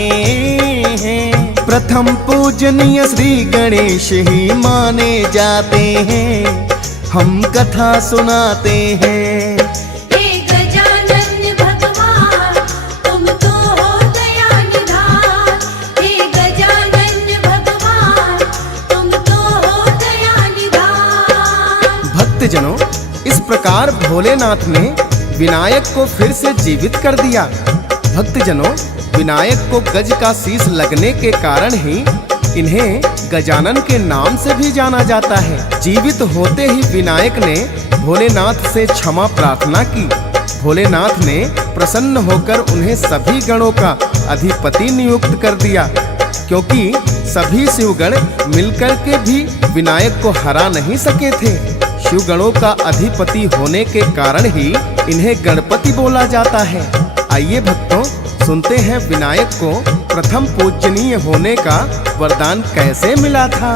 हैं। प्रथम पूजनीय श्री गणेश ही माने जाते हैं, हम कथा सुनाते हैं। हे गजानन भगवान, तुम तो हो दया निधान। हे गजानन भगवान, तुम तो हो दया निधान। भक्तजनों, इस प्रकार भोलेनाथ ने विनायक को फिर से जीवित कर दिया। भक्तजनों, विनायक को गज का शीश लगने के कारण ही इन्हें गजानन के नाम से भी जाना जाता है। जीवित होते ही विनायक ने भोलेनाथ से क्षमा प्रार्थना की। भोलेनाथ ने प्रसन्न होकर उन्हें सभी गणों का अधिपति नियुक्त कर दिया, क्योंकि सभी शिवगण मिलकर के भी विनायक को हरा नहीं सके थे। शिवगणों का अधिपति होने के कारण ही इन्हें गणपति बोला जाता है। आइए भक्तों, सुनते हैं विनायक को प्रथम पूजनीय होने का वरदान कैसे मिला था।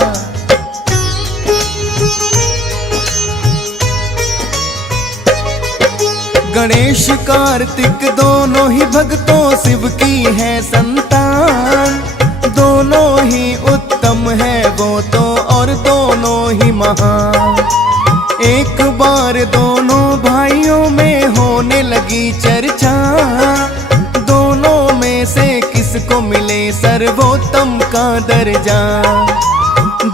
गणेश कार्तिक दोनों ही भक्तों शिव की है संतान, दोनों ही उत्तम है वो तो और दोनों ही महान। एक बार दोनों भाइयों में होने लगी चर्चा, दोनों में से किसको मिले सर्वोत्तम का दर्जा।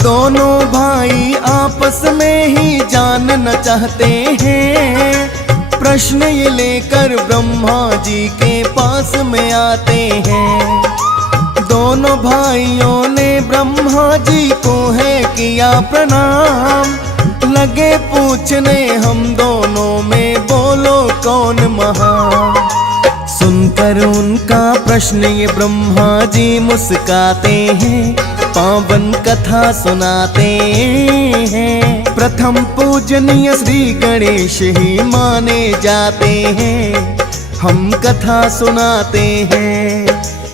दोनों भाई आपस में ही जानना चाहते हैं, प्रश्न ये लेकर ब्रह्मा जी के पास में आते हैं। दोनों भाइयों ने ब्रह्मा जी को है किया प्रणाम, लगे पूछने हम दोनों में बोलो कौन महान। सुनकर उनका प्रश्न ये ब्रह्मा जी मुस्काते हैं, पावन कथा सुनाते हैं। प्रथम पूजनीय श्री गणेश ही माने जाते हैं, हम कथा सुनाते हैं।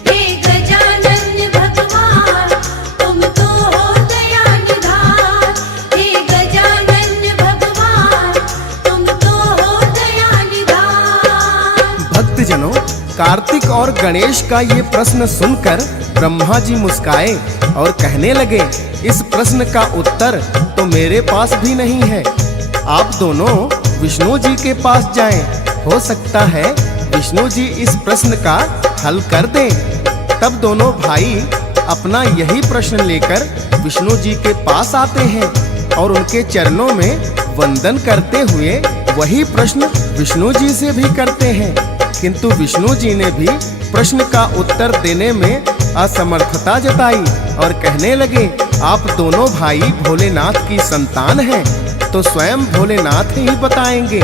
हे गजानन भगवान तुम तो हो दया निधान, हे गजानन भगवान तुम तो हो दया निधान। भक्तजनों, कार्तिक और गणेश का ये प्रश्न सुनकर ब्रह्मा जी मुस्काए और कहने लगे, इस प्रश्न का उत्तर तो मेरे पास भी नहीं है, आप दोनों विष्णु जी के पास जाएं, हो सकता है विष्णु जी इस प्रश्न का हल कर दें। तब दोनों भाई अपना यही प्रश्न लेकर विष्णु जी के पास आते हैं और उनके चरणों में वंदन करते हुए वही प्रश्न विष्णु जी से भी करते हैं, किंतु विष्णु जी ने भी प्रश्न का उत्तर देने में असमर्थता जताई और कहने लगे, आप दोनों भाई भोलेनाथ की संतान हैं, तो स्वयं भोलेनाथ ही बताएंगे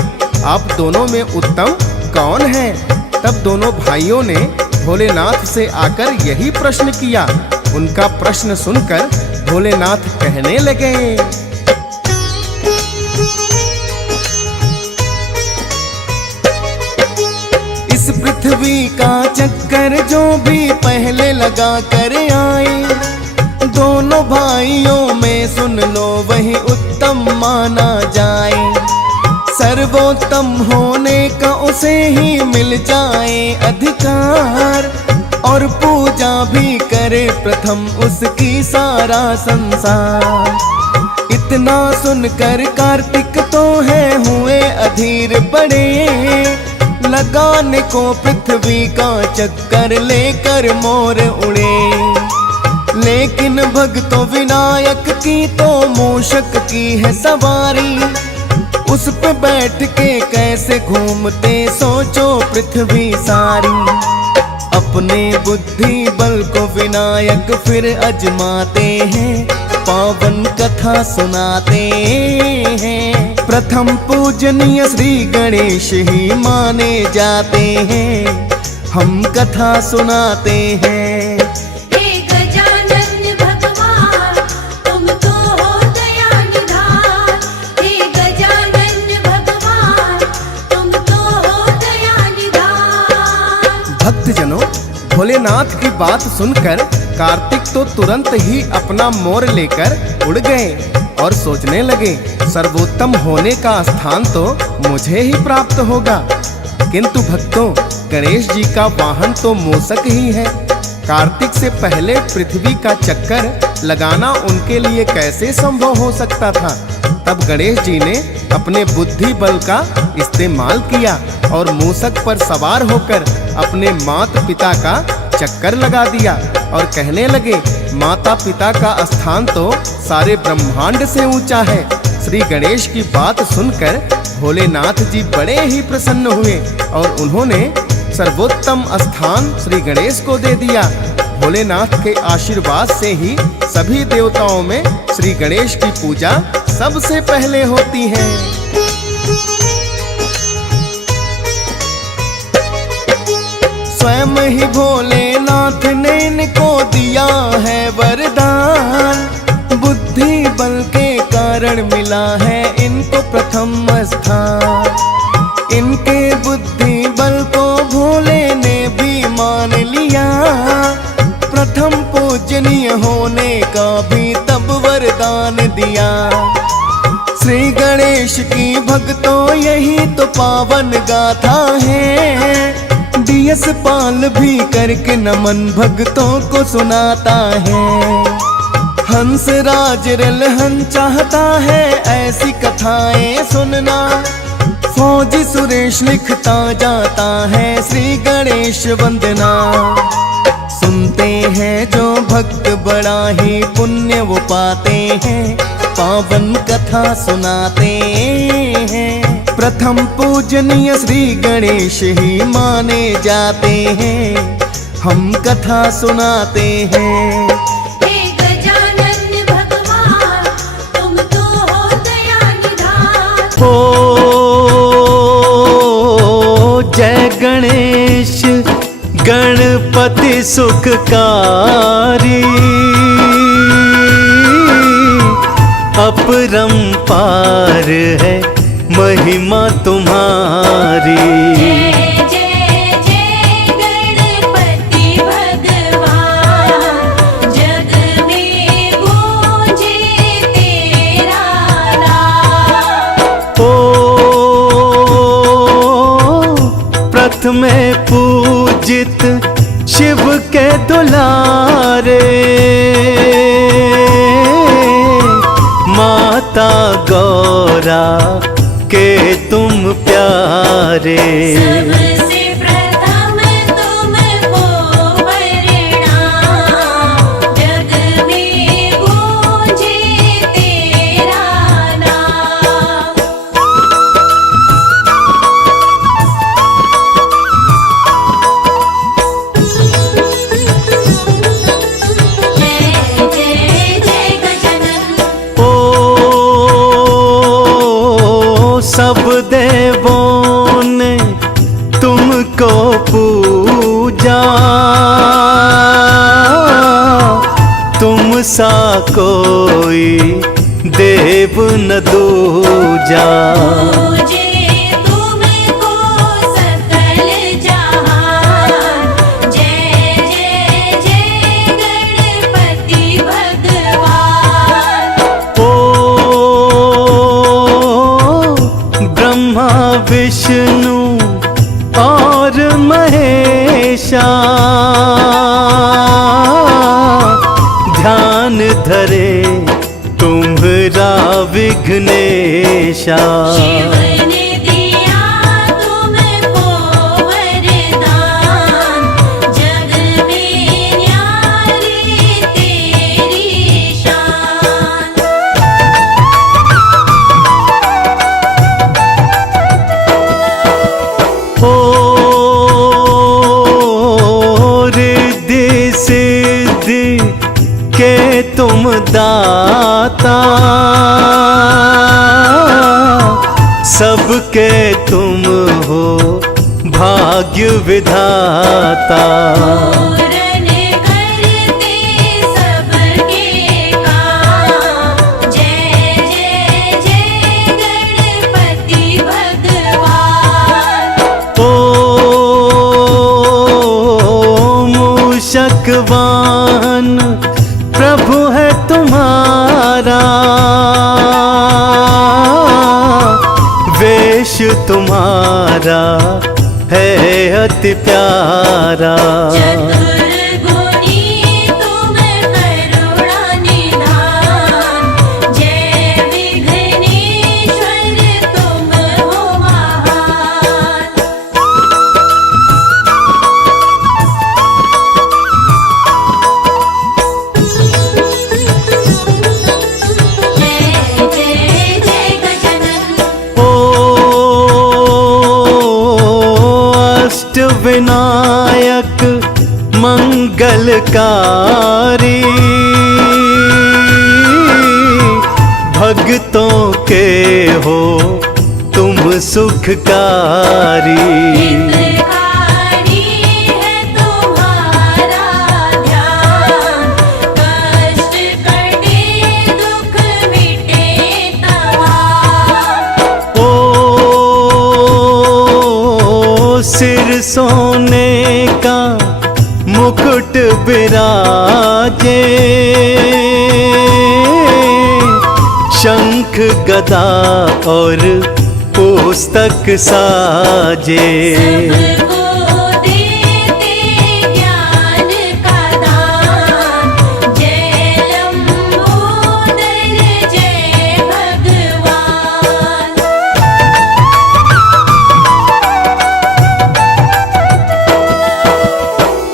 आप दोनों में उत्तम कौन है। तब दोनों भाइयों ने भोलेनाथ से आकर यही प्रश्न किया। उनका प्रश्न सुनकर भोलेनाथ कहने लगे, इस पृथ्वी का चक्कर जो भी पहले लगा कर आए, दोनों भाइयों में सुन लो वही उत्तम माना जाए। सर्वोत्तम होने का उसे ही मिल जाए अधिकार, और पूजा भी करे प्रथम उसकी सारा संसार। इतना सुनकर कार्तिक तो है हुए अधीर बड़े, लगाने को पृथ्वी का चक्कर लेकर मोर उड़े। लेकिन भक्तों विनायक की तो मूषक की है सवारी, उस पे बैठ के कैसे घूमते सोचो पृथ्वी सारी। अपने बुद्धि बल को विनायक फिर अजमाते हैं, पावन कथा सुनाते हैं। प्रथम पूजनीय श्री गणेश ही माने जाते हैं, हम कथा सुनाते हैं। हे गजानन भगवान तुम तो हो दया निधान, हे गजानन भगवान तुम तो हो दया निधान। भक्तजनों, भोलेनाथ की बात सुनकर कार्तिक तो तुरंत ही अपना मोर लेकर उड़ गए और सोचने लगे, सर्वोत्तम होने का स्थान तो मुझे ही प्राप्त होगा। किंतु भक्तों, गणेश जी का वाहन तो मूषक ही है। कार्तिक से पहले पृथ्वी का चक्कर लगाना उनके लिए कैसे संभव हो सकता था। तब गणेश जी ने अपने बुद्धि बल का इस्तेमाल किया और मूषक पर सवार होकर अपने माता पिता का चक्कर लगा दिया और कहने लगे, माता पिता का स्थान तो सारे ब्रह्मांड से ऊंचा है। श्री गणेश की बात सुनकर भोलेनाथ जी बड़े ही प्रसन्न हुए और उन्होंने सर्वोत्तम स्थान श्री गणेश को दे दिया। भोलेनाथ के आशीर्वाद से ही सभी देवताओं में श्री गणेश की पूजा सबसे पहले होती है। स्वयं ही भोलेनाथ ने इनको दिया है वरदान, बुद्धि बल के कारण मिला है इनको प्रथम स्थान। इनके बुद्धि बल को भोले ने भी मान लिया, प्रथम पूजनीय होने का भी तब वरदान दिया। श्री गणेश की भक्तों यही तो पावन गाथा है। डीएस पाल भी करके नमन भक्तों को सुनाता है। हंस राज रलहन चाहता है ऐसी कथाएं सुनना। फौजी सुरेश लिखता जाता है श्री गणेश वंदना। सुनते हैं जो भक्त बड़ा ही पुण्य वो पाते हैं। पावन कथा सुनाते हैं। प्रथम पूजनीय श्री गणेश ही माने जाते हैं। हम कथा सुनाते हैं। हे गजानन भगवान तुम तो हो दया निधान। हो जय गणेश गणपति सुखकारी। अपरंपार है महिमा तुम्हारी। जय जय जय गणपति भगवान जग में गूंजे तेरा नाम। ओ प्रथमे पूजित शिव के दुलारे। माता गौरा के तुम प्यारे। सबसे प्रथम तुमको प्रणाम जग में गूंजे तेरा नाम। जय जय जय गजानन। सब देवों ने तुमको पूजा। तुम सा कोई देव न दूजा। पूजे तुमको सकल जहान। जय जय जय गणपति भगवान। ब्रह्मा विष्णु और महेशा। ध्यान धरे तुम्हारा विघ्नेशा। शिव ने दिया तुमको वरदान जग में न्यारी तेरी शान। रिद्धि सिद्धि के तुम दाता। सबके तुम हो भाग्य विधाता। पूरन करते सबके काम। जय जय जय गणपति भगवान। मूषकवाहन प्रभु है तुम्हारा। वेश तुम्हारा है अति प्यारा। चतुर्गुणी तुम करुणा निधान। जय विघ्नेश्वर तुम हो महान। जय जय जय गजानन। अष्ट विनायक मंगलकारी। भक्तों के हो तुम सुखकारी। हितकारी है तुम्हारा ध्यान। कष्ट कटे दुख मिटे तमाम। ओ सिर सोने का मुकुट विराजे। शंख शंख गदा और पुस्तक साजे। सबको देते ज्ञान का दान, जय लंबोदर जय भगवान।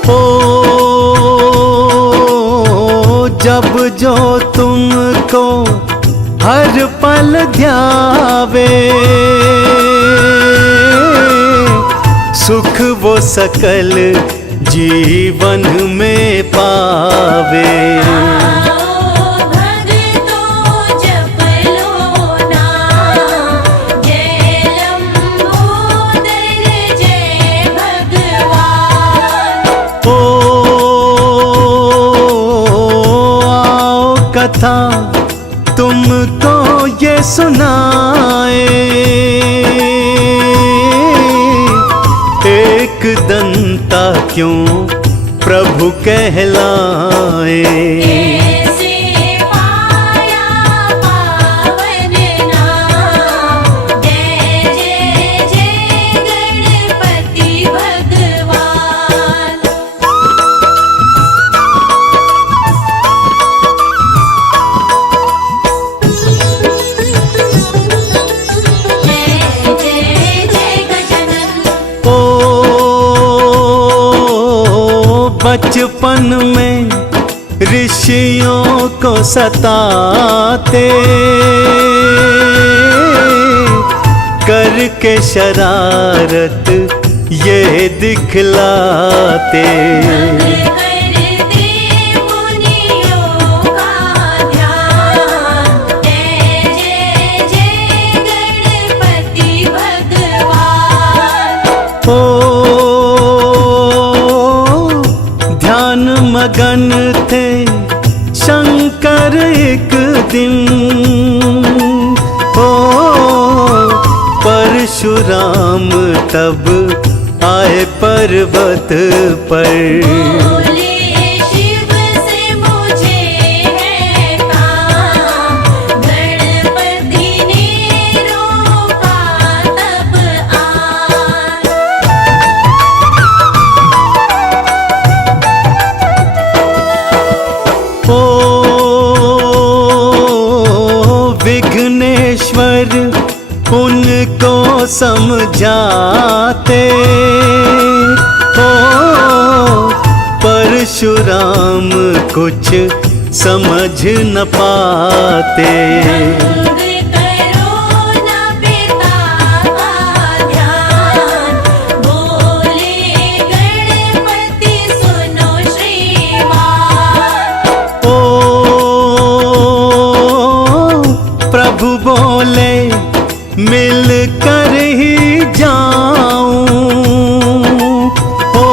ओ जब जो तुमको हर पल ध्यावे, सुख वो सकल जीवन में पावे। आओ भक्तों जप लो नाम, जय लंबोदर जय भगवान। ओ आओ कथा तुमको ये सुनाए, एक दंता क्यों प्रभु कहलाए। ऐसे पाया पावन नाम, जय जय जय गणपति भगवान। जय जय जय गजानन। ओ बचपन में ऋषियों को सताते, करके शरारत ये दिखलाते। कर दे मुनियों का ध्यान, जय जय जय गणपति भगवान। ओ ध्यान मगन थे शंकर एक दिन, ओ परशुराम तब आए पर्वत पर। बोले शिव से मुझे है काम, गणपति ने रोका तब आन। ओ विघ्नेश्वर उनको समझाते, ओ परशुराम कुछ समझ न पाते। भंग करो न पिता का ध्यान, बोले गणपति सुनो श्रीमान। ओ प्रभु बोले मिल कर ही जाऊं, ओ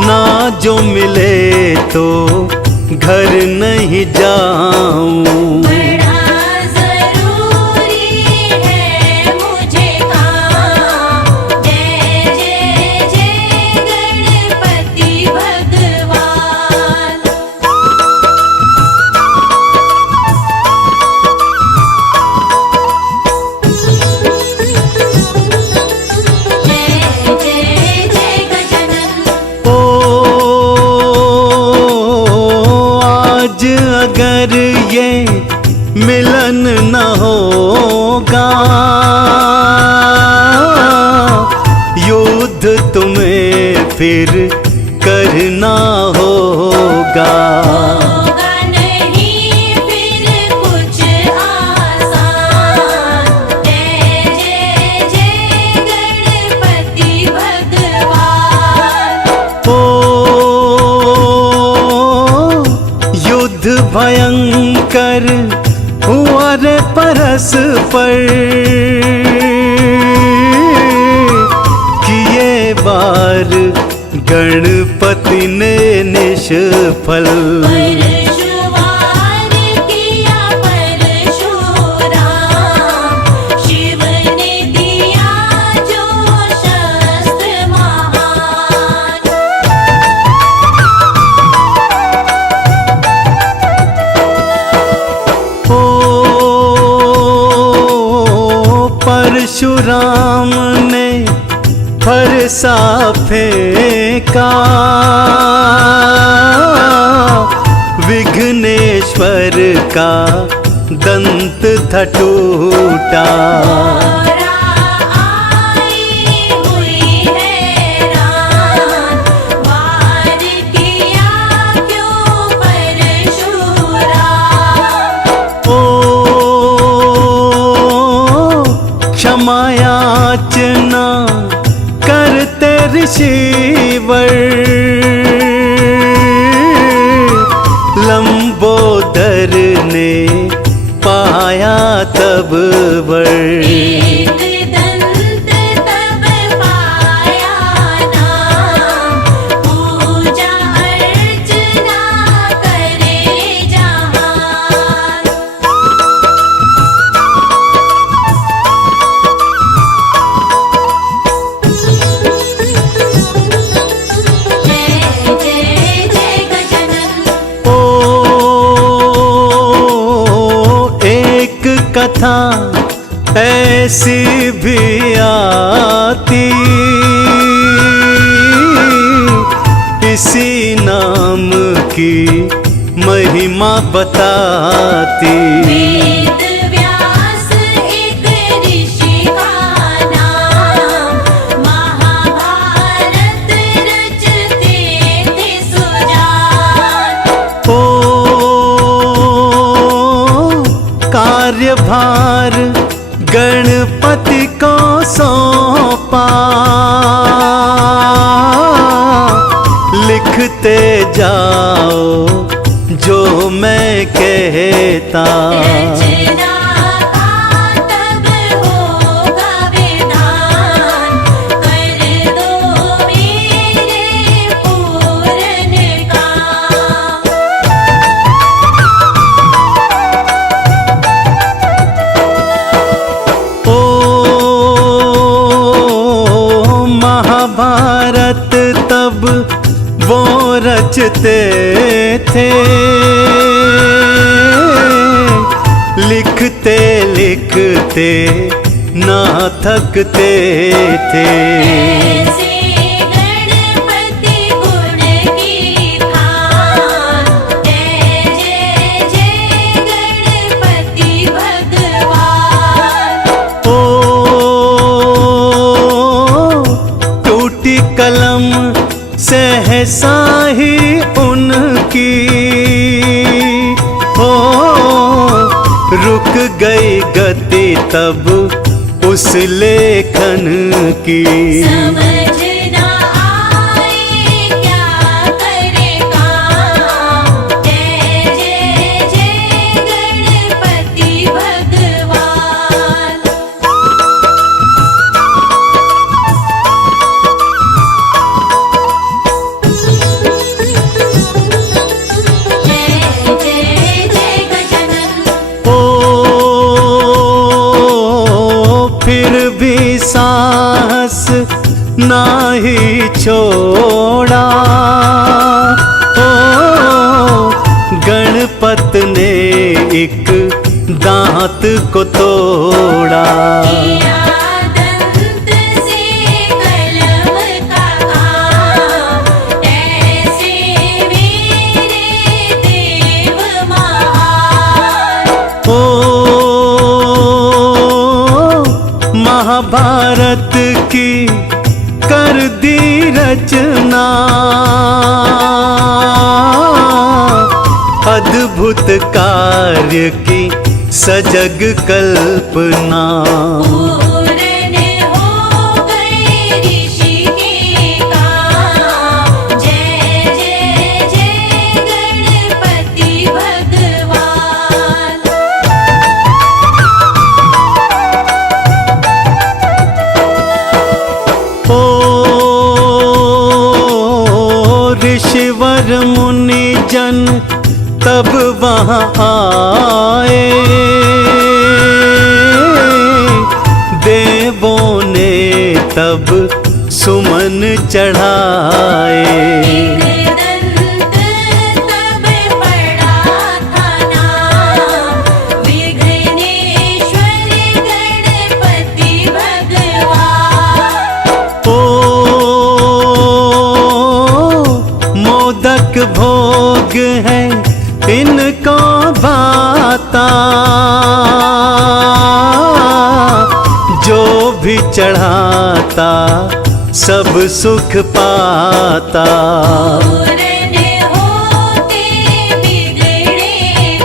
ना जो मिले तो घर नहीं जाऊं। बड़ा जरूरी है मुझे काम, जय जय जय गणपति भगवान। जय जय जय गजानन। ओ आज अगर ये मिलन न होगा, युद्ध तुम्हें फिर करना होगा। होगा नहीं फिर कुछ आसान, जय जय जय गणपति भगवान। ओ युद्ध भयंकर हुआ रे परस्पर, किए बार गणपति ने निष्फल। परशुवार किया परशुराम, शिव ने दिया जो शस्त्र महान। ओ परशुराम ने फरसा फेंका, विघ्नेश्वर का दंत था टूटा। क्षमायाचना करते ऋषिवर, लंबोदर ने पाया तब वर। कथा ऐसी भी आती, इसी नाम की महिमा बताती। वेद व्यास एक ऋषि का नाम, महाभारत रचते थे सुजान। ओ कार्यभार गणपति को सौंपा, लिखते जाओ जो मैं कहता। रचना का तब होगा विधान, कर दो मेरे पूर्ण काम। महाभारत तब वो रचते थे, लिखते लिखते ना थकते थे। ऐसे गणपति गुण की खान, जय जय जय गणपति भगवान। ओ टूटी कलम सहसा ही उनकी, हो रुक गई गति तब उस लेखन की। समझ ना आए क्या करे काम, जय जय जय गणपति भगवान। जय जय जय गजानन। ओ फिर भी साहस नाही छोड़ा, ओ गणपत ने एक दांत को तोड़ा। किया दंत से कलम का काम, ऐसे मेरे देव महान। ओ महाभारत की कर दी रचना, अद्भुत कार्य की सजग कल्पना। पूर्ण हो गए ऋषि के काम, जय जय जय गणपति भगवान। ओ ऋषिवर मुनि जन तब वहाँ आए, देवों ने तब सुमन चढ़ाए। दंत तब पड़ा था नाम, विघ्नेश्वर गणपति भगवान। चढ़ाता, जो भी चढ़ाता सब सुख पाता। पूर्ण होते बिगड़े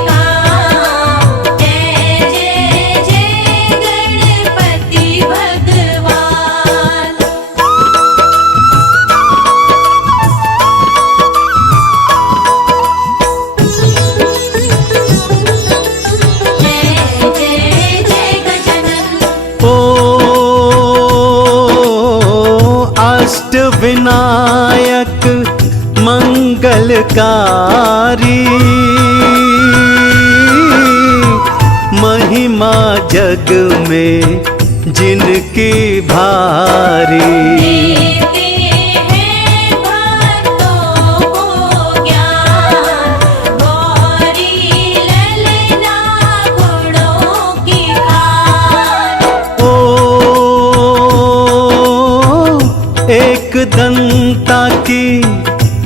काम, जय जय जय गणपति भगवान। जय जय जय गजानन। ओ अष्ट विनायक मंगलकारी, महिमा जग में जिनकी भारी। देते हैं भक्तों को ज्ञान, गौरी ललना गुणों की खान। ओ एक दंता की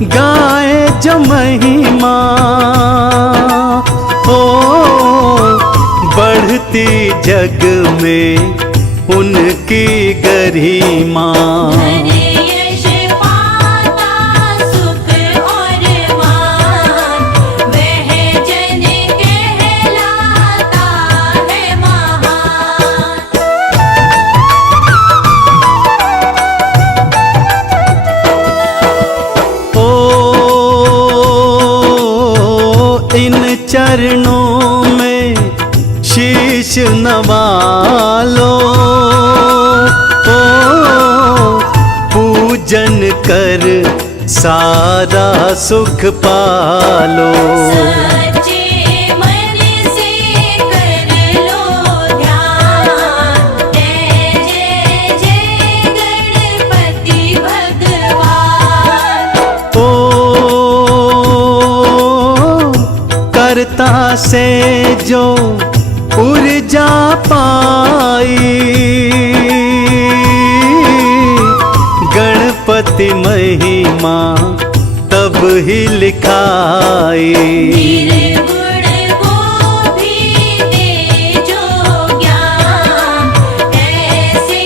गाय जो महिमा, ओ बढ़ती जग में उनकी गरिमा। धन यश पाता सुख और मान, वह जन कहलाता है महान। ओ इन चरणों में शीश नवा लो, ओ पूजन कर सारा सुख पालो। सच्चे मन से कर लो ध्यान, जय जय जय गणपति भगवान। ओ करता से जो ऊर्जा पाई, गणपति महिमा तब ही लिखाई। निर्गुण को भी दे जो ज्ञान, ऐसे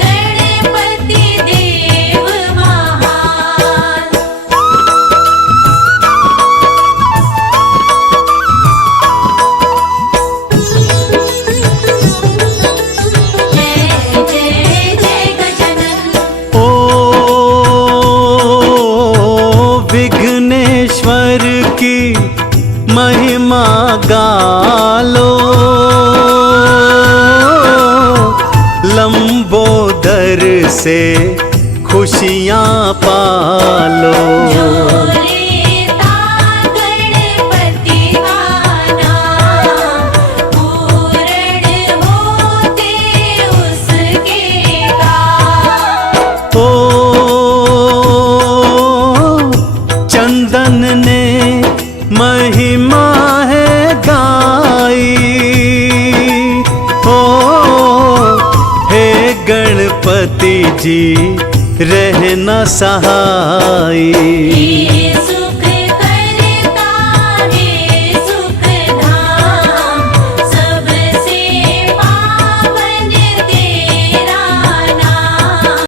गणपति देव महान। जय जय जय गजानन। ओ विघ्नेश्वर की महिमा गालो, लंबोदर से खुशियाँ पालो। जो लेता गणपति का नाम, पूर्ण होते उसके काम। ओ चंदन ने महिमा है गाई, ओ हे गणपति जी रहना सहाई।